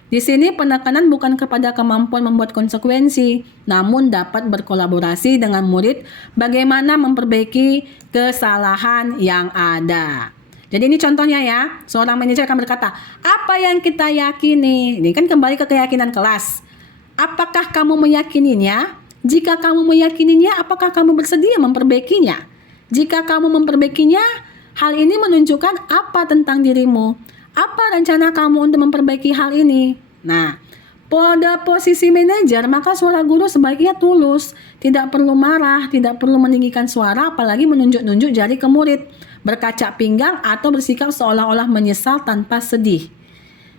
Di sini penekanan bukan kepada kemampuan membuat konsekuensi, namun dapat berkolaborasi dengan murid bagaimana memperbaiki kesalahan yang ada. Jadi ini contohnya ya, seorang manajer akan berkata, "Apa yang kita yakini?" Ini kan kembali ke keyakinan kelas. "Apakah kamu meyakininya? Jika kamu meyakininya, apakah kamu bersedia memperbaikinya? Jika kamu memperbaikinya, hal ini menunjukkan apa tentang dirimu? Apa rencana kamu untuk memperbaiki hal ini?" Nah, pada posisi manajer, maka suara guru sebaiknya tulus, tidak perlu marah, tidak perlu meninggikan suara, apalagi menunjuk-nunjuk jari ke murid, berkaca pinggang atau bersikap seolah-olah menyesal tanpa sedih.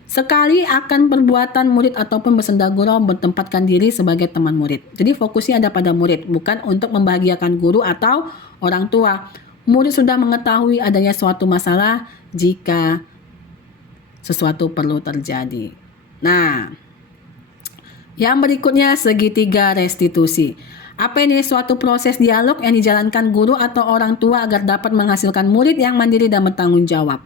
sekali akan perbuatan murid ataupun bersenda gurau bertempatkan diri sebagai teman murid. Jadi fokusnya ada pada murid, bukan untuk membahagiakan guru atau orang tua. Murid sudah mengetahui adanya suatu masalah jika sesuatu perlu terjadi. Nah, yang berikutnya segitiga restitusi. Apa ini? Suatu proses dialog yang dijalankan guru atau orang tua agar dapat menghasilkan murid yang mandiri dan bertanggung jawab.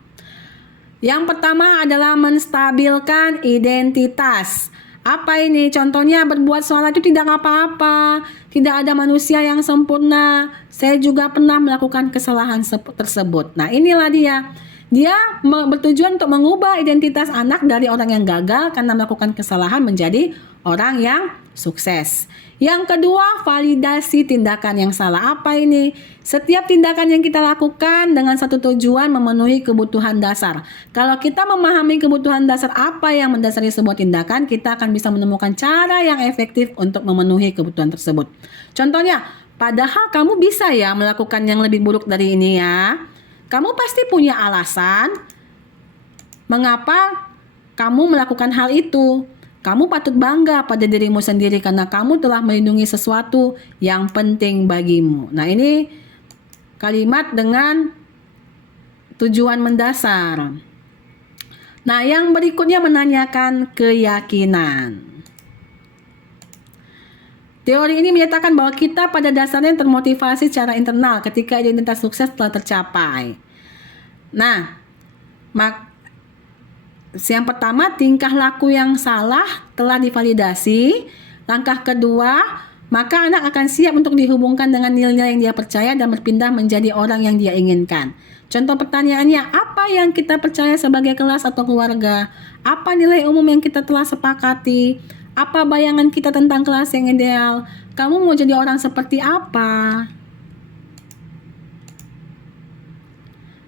Yang pertama adalah menstabilkan identitas. Apa ini? Contohnya berbuat salah itu tidak apa-apa. Tidak ada manusia yang sempurna. Saya juga pernah melakukan kesalahan tersebut. Nah, inilah dia. Dia bertujuan untuk mengubah identitas anak dari orang yang gagal karena melakukan kesalahan menjadi orang yang sukses. Yang kedua, validasi tindakan yang salah. Apa ini? Setiap tindakan yang kita lakukan dengan satu tujuan memenuhi kebutuhan dasar. Kalau kita memahami kebutuhan dasar apa yang mendasari sebuah tindakan, kita akan bisa menemukan cara yang efektif untuk memenuhi kebutuhan tersebut. Contohnya, padahal kamu bisa ya melakukan yang lebih buruk dari ini ya. Kamu pasti punya alasan mengapa kamu melakukan hal itu. Kamu patut bangga pada dirimu sendiri karena kamu telah melindungi sesuatu yang penting bagimu. Nah, ini kalimat dengan tujuan mendasar. Nah, yang berikutnya menanyakan keyakinan. Teori ini menyatakan bahwa kita pada dasarnya termotivasi secara internal ketika identitas sukses telah tercapai. Nah, yang pertama, tingkah laku yang salah telah divalidasi. Langkah kedua, maka anak akan siap untuk dihubungkan dengan nilai yang dia percaya dan berpindah menjadi orang yang dia inginkan. Contoh pertanyaannya, apa yang kita percaya sebagai kelas atau keluarga? Apa nilai umum yang kita telah sepakati? Apa bayangan kita tentang kelas yang ideal? Kamu mau jadi orang seperti apa?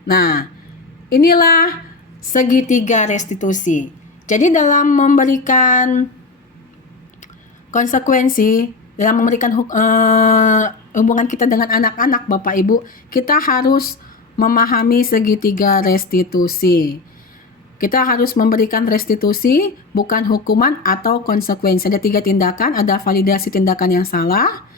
Nah, inilah segitiga restitusi. Jadi dalam memberikan konsekuensi, dalam memberikan hubungan kita dengan anak-anak, Bapak Ibu, kita harus memahami segitiga restitusi. Kita harus memberikan restitusi, bukan hukuman atau konsekuensi. Ada 3 tindakan, ada validasi tindakan yang salah,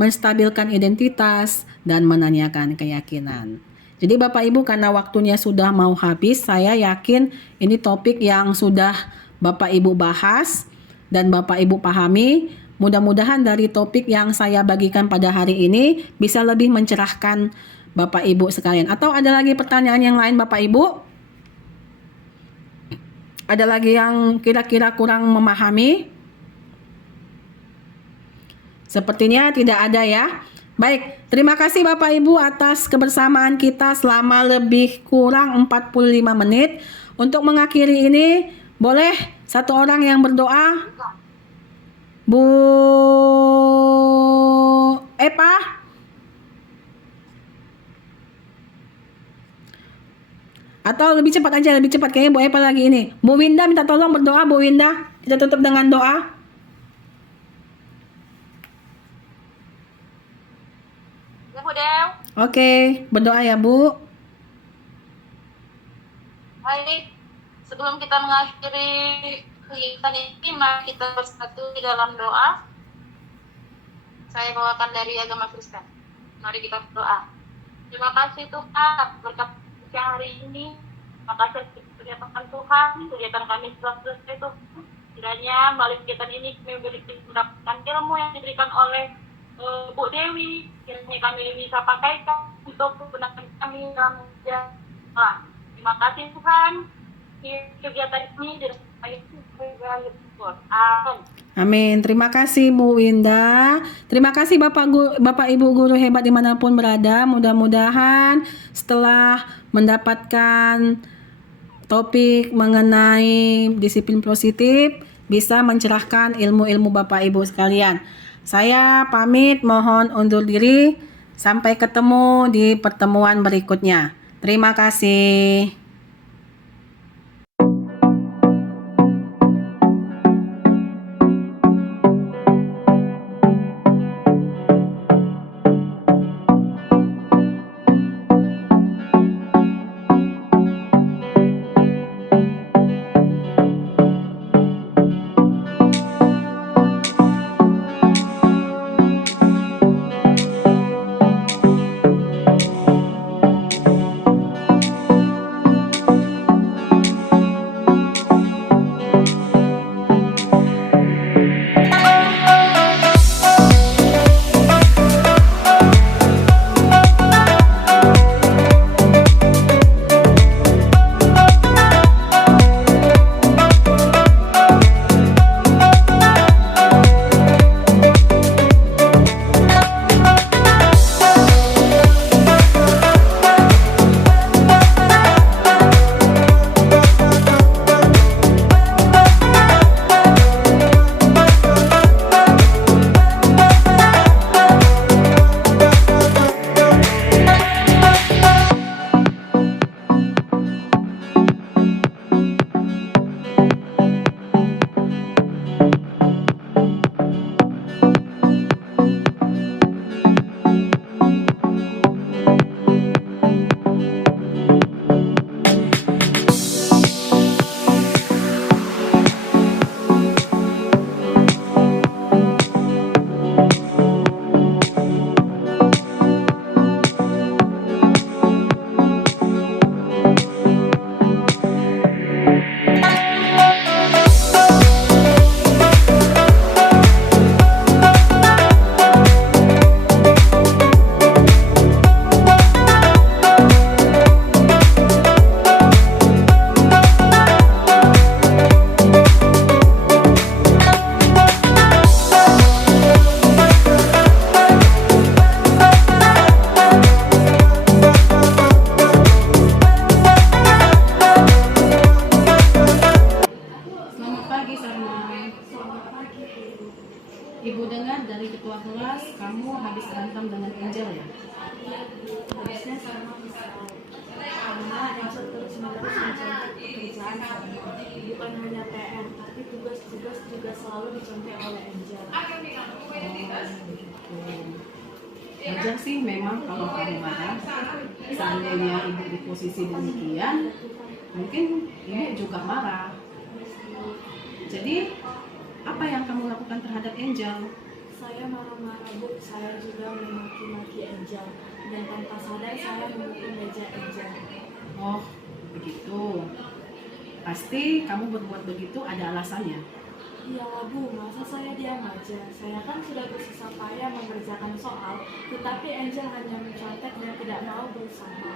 menstabilkan identitas, dan menanyakan keyakinan. Jadi Bapak Ibu, karena waktunya sudah mau habis, saya yakin ini topik yang sudah Bapak Ibu bahas dan Bapak Ibu pahami. Mudah-mudahan dari topik yang saya bagikan pada hari ini bisa lebih mencerahkan Bapak Ibu sekalian. Atau ada lagi pertanyaan yang lain Bapak Ibu? Ada lagi yang kira-kira kurang memahami? Sepertinya tidak ada ya. Baik, terima kasih Bapak Ibu atas kebersamaan kita selama lebih kurang 45 menit. Untuk mengakhiri ini, boleh satu orang yang berdoa? Bu Epa? Atau lebih cepat aja, lebih cepat. Kayaknya Bu Epa lagi ini. Bu Winda minta tolong berdoa, Bu Winda. Kita tutup dengan doa. Bu Dew. Oke, berdoa ya Bu. Baik, sebelum kita mengakhiri kegiatan ini, mari kita bersatu di dalam doa. Saya bawakan dari agama Kristen. Mari kita berdoa. Terima kasih Tuhan berkat siang hari ini. Terima kasih kegiatan Tuhan, kegiatan kami telah selesai Tuhan. Kiranya melalui kegiatan ini kami mendapatkan ilmu yang diberikan oleh Bu Dewi, kiranya kami bisa pakaikan untuk kebenaran kami dalam kerja. Terima kasih Tuhan. Kegiatan ini dilakukan Amin. Amin. Terima kasih Bu Winda. Terima kasih Bapak Ibu guru hebat dimanapun berada. Mudah-mudahan setelah mendapatkan topik mengenai disiplin positif bisa mencerahkan ilmu-ilmu Bapak Ibu sekalian. Saya pamit, mohon undur diri. Sampai ketemu di pertemuan berikutnya. Terima kasih. Ibu dengar dari ketua kelas kamu habis berantem dengan Angel ya? Harusnya sama bisa karena Angel terus-menerus mencontek pekerjaan saya. Bukan hanya PR, tapi tugas-tugas juga selalu dicontek oleh Angel. Wajar sih memang kalau kamu marah. Seandainya ibu di posisi demikian, mungkin ibu juga marah. Jadi, apa yang kamu lakukan terhadap Angel? Saya marah-marah, Bu. Saya juga memaki-maki Angel. Dan tanpa sadar saya memukul meja Angel. Oh, begitu. Pasti kamu berbuat begitu ada alasannya. Iyalah Bu, masa saya diam aja? Saya kan sudah bersusah payah mengerjakan soal, tetapi Angel hanya mencontek dan tidak mau berusaha.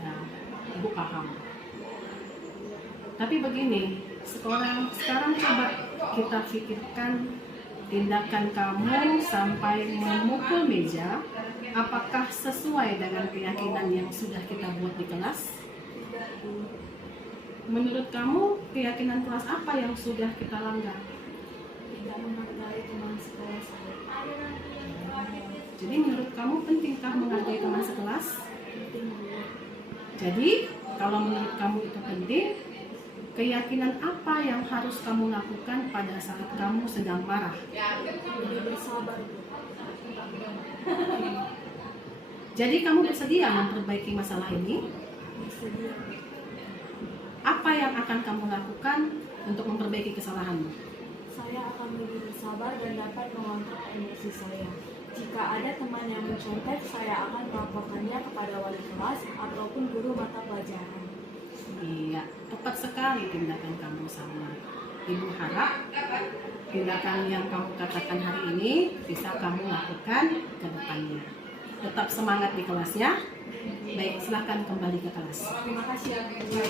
Ya, ibu paham. Tapi begini, sekarang coba kita pikirkan tindakan kamu sampai memukul meja, apakah sesuai dengan keyakinan yang sudah kita buat di kelas? Tidak, Bu. Menurut kamu, keyakinan kelas apa yang sudah kita langgar? Tidak menghargai teman sekolah saya. Jadi menurut kamu pentingkah menghargai teman sekelas? Penting, Bu. Jadi, kalau menurut kamu itu penting, keyakinan apa yang harus kamu lakukan pada saat kamu sedang marah? Lebih bersabar, Bu. Jadi kamu bersedia memperbaiki masalah ini? Bersedia. Apa yang akan kamu lakukan untuk memperbaiki kesalahanmu? Saya akan lebih bersabar dan dapat mengontrol emosi saya. Jika ada teman yang mencontek, saya akan melaporkannya kepada wali kelas ataupun guru mata pelajaran. Iya, tepat sekali tindakan kamu sama. Ibu harap tindakan yang kamu katakan hari ini bisa kamu lakukan ke depannya. Tetap semangat di kelasnya. Baik, silakan kembali ke kelas. Terima kasih ya, Bu.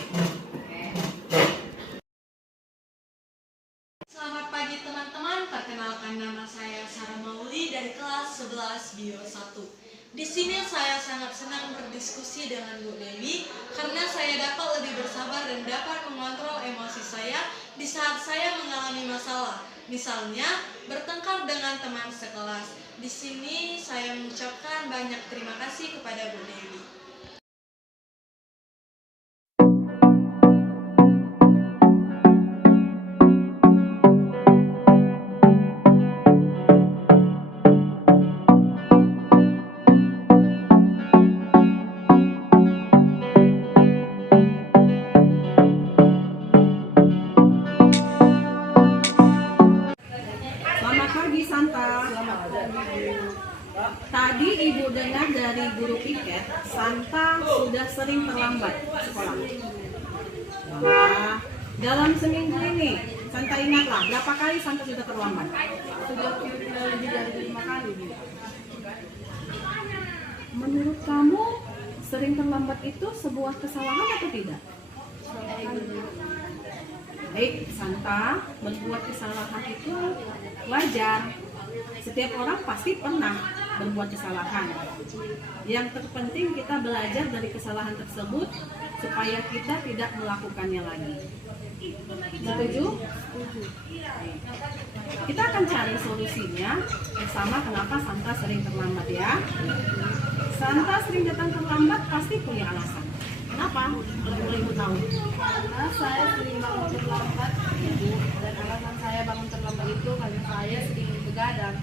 Selamat pagi teman-teman, perkenalkan nama saya Sarah Mauli dari kelas 11 Bio 1. Di sini saya sangat senang berdiskusi dengan Bu Dewi karena saya dapat lebih bersabar dan dapat mengontrol emosi saya di saat saya mengalami masalah. Misalnya, bertengkar dengan teman sekelas. Di sini saya mengucapkan banyak terima kasih kepada Bu Dewi. Selamat pagi Santa. Tadi ibu dengar dari guru piket, Santa sudah sering terlambat sekolah. Wah, dalam seminggu ini, Santa ingatlah berapa kali Santa sudah terlambat? Sudah lebih dari 5 kali, Bu. Menurut kamu, sering terlambat itu sebuah kesalahan atau tidak? Baik, Santa, berbuat kesalahan itu wajar. Setiap orang pasti pernah berbuat kesalahan. Yang terpenting kita belajar dari kesalahan tersebut supaya kita tidak melakukannya lagi. Setuju? Kita akan cari solusinya bersama kenapa Santa sering terlambat ya. Santa sering datang terlambat pasti punya alasan. Kenapa? Boleh ibu tahu? Karena saya sering bangun terlambat, Bu. Dan alasan saya bangun terlambat itu karena saya sering begadang.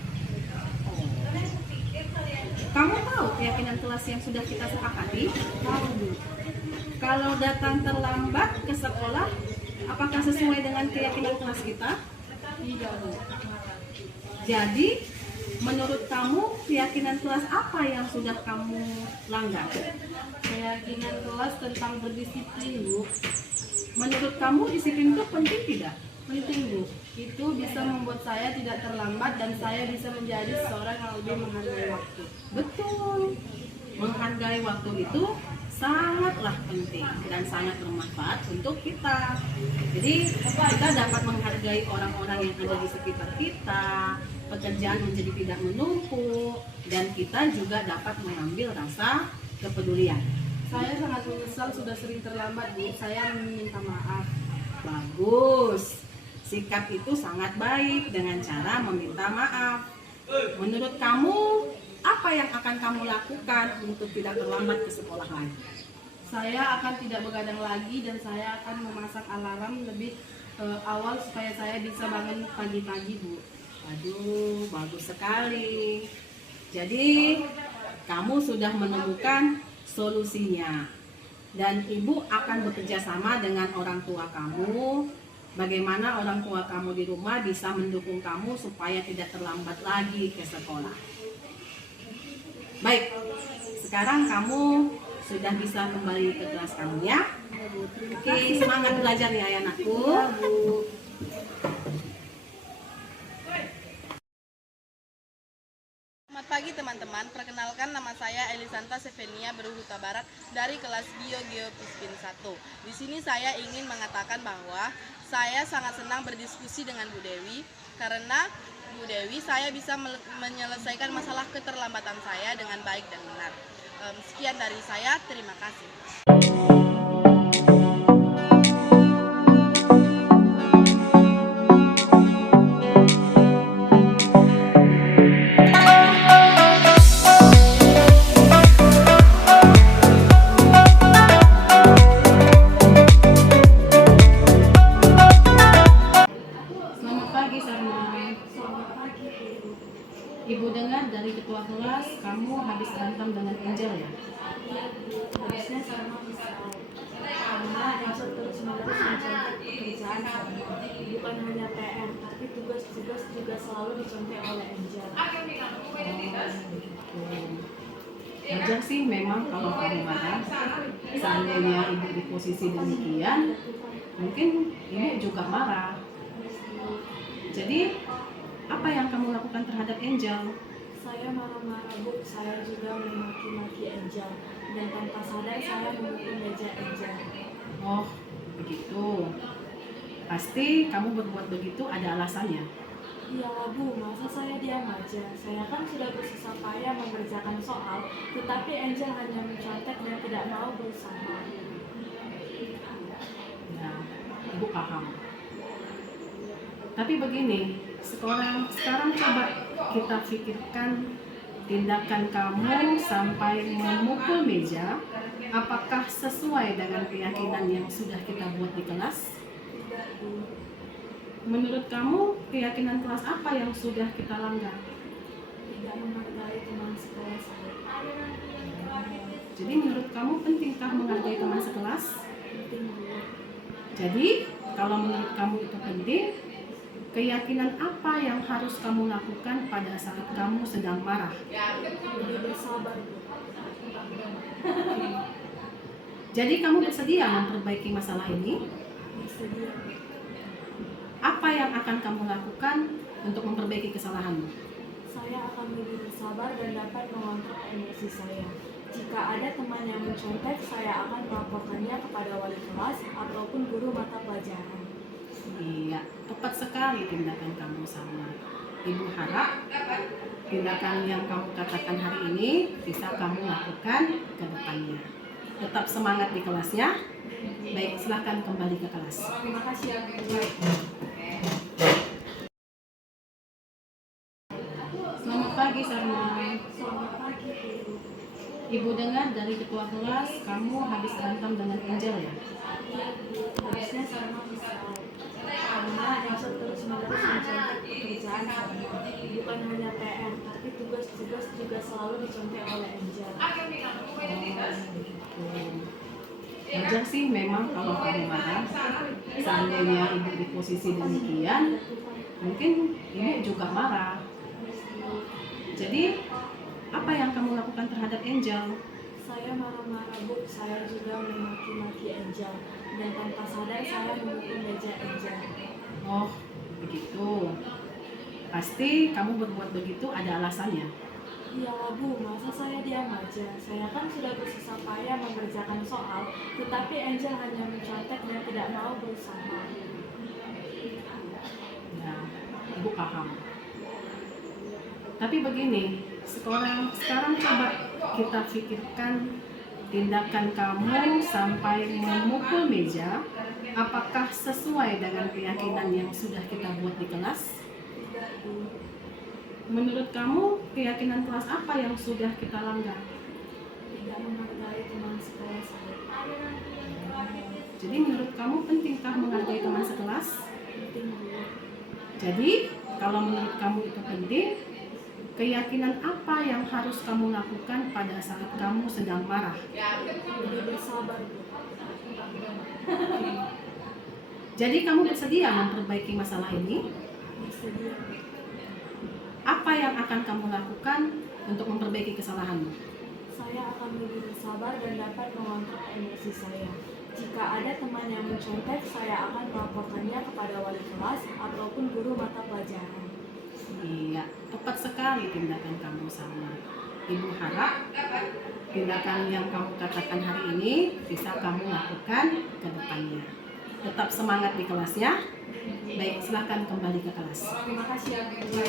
Kamu tahu keyakinan kelas yang sudah kita sepakati? Tahu, Bu. Kalau datang terlambat ke sekolah, apakah sesuai dengan keyakinan kelas kita? Tidak, Bu. Jadi, menurut kamu keyakinan kelas apa yang sudah kamu langgar? Keyakinan kelas tentang berdisiplin, Bu. Menurut kamu disiplin itu penting tidak? Penting, Bu. Itu bisa membuat saya tidak terlambat dan saya bisa menjadi seseorang yang lebih menghargai waktu. Betul. Menghargai waktu itu sangatlah penting dan sangat bermanfaat untuk kita. Jadi kita dapat menghargai orang-orang yang ada di sekitar kita, pekerjaan menjadi tidak menumpuk, dan kita juga dapat mengambil rasa kepedulian. Saya sangat menyesal sudah sering terlambat, Bu. Saya meminta maaf. Bagus. Sikap itu sangat baik dengan cara meminta maaf. Menurut kamu, apa yang akan kamu lakukan untuk tidak terlambat ke sekolah lagi? Saya akan tidak begadang lagi dan saya akan memasang alarm lebih awal supaya saya bisa bangun pagi-pagi, Bu. Aduh, bagus sekali. Jadi, kamu sudah menemukan solusinya. Dan ibu akan bekerja sama dengan orang tua kamu. Bagaimana orang tua kamu di rumah bisa mendukung kamu supaya tidak terlambat lagi ke sekolah. Baik, sekarang kamu sudah bisa kembali ke kelas kamu ya. Oke, semangat belajar ya anakku. Selamat pagi teman-teman, perkenalkan nama saya Elisanta Sevenia Berhuta Barat dari kelas Bio Geopispin 1. Di sini saya ingin mengatakan bahwa saya sangat senang berdiskusi dengan Bu Dewi karena Bu Dewi saya bisa menyelesaikan masalah keterlambatan saya dengan baik dan benar. Sekian dari saya, terima kasih. Selamat pagi Sarma. Selamat pagi, Bu. Ibu dengar dari ketua kelas kamu habis berantem dengan Angel ya? Iya, Bu. Habisnya Sarma kesal karena Angel terus-menerus mencontek pekerjaan Sarma. Bukan hanya PR, tapi tugas-tugas juga selalu dicontek oleh Angel. Wajar sih memang kalau kamu marah. Seandainya ibu di posisi demikian, mungkin ibu juga marah. Jadi, apa yang kamu lakukan terhadap Angel? Saya marah-marah, Bu. Saya juga memaki-maki Angel. Dan tanpa sadar saya memukul meja Angel. Oh, begitu. Pasti kamu berbuat begitu ada alasannya. Iyalah, Bu, masa saya diam aja? Saya kan sudah bersusah payah mengerjakan soal, tetapi Angel hanya mencontek dan tidak mau berusaha. Ya, ibu paham. Tapi begini, sekarang coba kita pikirkan tindakan kamu sampai memukul meja, apakah sesuai dengan keyakinan yang sudah kita buat di kelas? Tidak, Bu. Menurut kamu, keyakinan kelas apa yang sudah kita langgar? Tidak menghargai teman sekolah saya. Jadi menurut kamu pentingkah menghargai teman sekelas? Penting, Bu. Jadi, kalau menurut kamu itu penting, keyakinan apa yang harus kamu lakukan pada saat kamu sedang marah? Lebih bersabar, Bu. Jadi kamu bersedia memperbaiki masalah ini? Bersedia, Bu. Apa yang akan kamu lakukan untuk memperbaiki kesalahanmu? Saya akan lebih bersabar dan dapat mengontrol emosi saya. Jika ada teman yang mencontek, saya akan melaporkannya kepada wali kelas ataupun guru mata pelajaran. Iya, tepat sekali tindakan kamu sama. Ibu harap tindakan yang kamu katakan hari ini bisa kamu lakukan ke depannya. Tetap semangat di kelasnya. Baik, silakan kembali ke kelas. Terima kasih ya, Bu. Selamat pagi Sarma. Selamat pagi, Bu. Ibu dengar dari ketua kelas kamu habis berantem dengan Angel ya? Iya, Bu. Habisnya Sarma kesal karena Angel terus-menerus mencontek pekerjaan Sarma. Bukan hanya PR, tapi tugas-tugas juga selalu dicontek oleh Angel. Wajar sih memang kalau kamu marah. Seandainya ibu di posisi demikian, mungkin ibu juga marah. Jadi, apa yang kamu lakukan terhadap Angel? Saya marah-marah, Bu. Saya juga memaki-maki Angel. Dan tanpa sadar saya memukul meja Angel. Oh, begitu. Pasti kamu berbuat begitu ada alasannya. Iyalah, Bu, masa saya diam aja? Saya kan sudah bersusah payah mengerjakan soal, tetapi Angel hanya mencontek dan tidak mau berusaha. Ya, ibu paham. Tapi begini, sekarang coba kita pikirkan tindakan kamu sampai memukul meja, apakah sesuai dengan keyakinan yang sudah kita buat di kelas? Menurut kamu, keyakinan kelas apa yang sudah kita langgar? Tidak menghargai teman sekelas. Jadi menurut kamu pentingkah menghargai teman sekelas? Penting Bu. Jadi, kalau menurut kamu itu penting, keyakinan apa yang harus kamu lakukan pada saat kamu sedang marah? Lebih bersabar Bu. Jadi kamu bersedia memperbaiki masalah ini? Bersedia. Apa yang akan kamu lakukan untuk memperbaiki kesalahanmu? Saya akan lebih bersabar dan dapat mengontrol emosi saya. Jika ada teman yang mencontek, saya akan melaporkannya kepada wali kelas ataupun guru mata pelajaran. Iya, tepat sekali tindakan kamu sama. Ibu harap tindakan yang kamu katakan hari ini bisa kamu lakukan ke depannya. Tetap semangat di kelasnya. Baik, silahkan kembali ke kelas. Terima kasih ya Bu.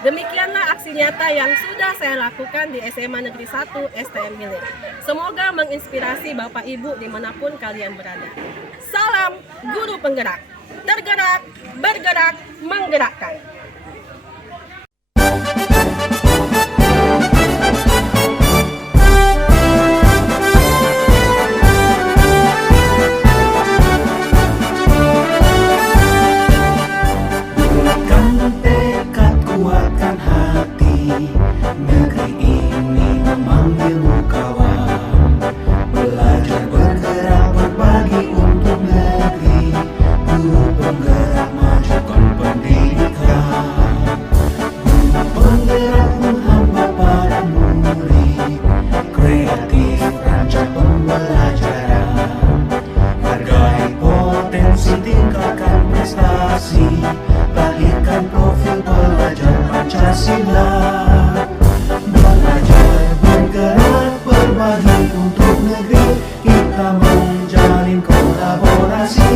Demikianlah aksi nyata yang sudah saya lakukan di SMA Negeri 1 STM Hilir. Semoga menginspirasi Bapak Ibu dimanapun kalian berada. Salam Guru Penggerak. Tergerak, bergerak, menggerakkan. Bulatkan tekad, kuatkan hati. Negeri ini memanggilmu kawan. Belajar, bergerak, berbagi untuk negeri. Guru penggerak, majukan pendidikan. Guru penggerak menghamba para murid. Kreatif, rancang pembelajaran. Hargai potensi, tingkatkan prestasi. Lahirkan profil pelajar Pancasila. Belajar, bergerak, berbagi untuk negeri. Kita menjalin kolaborasi.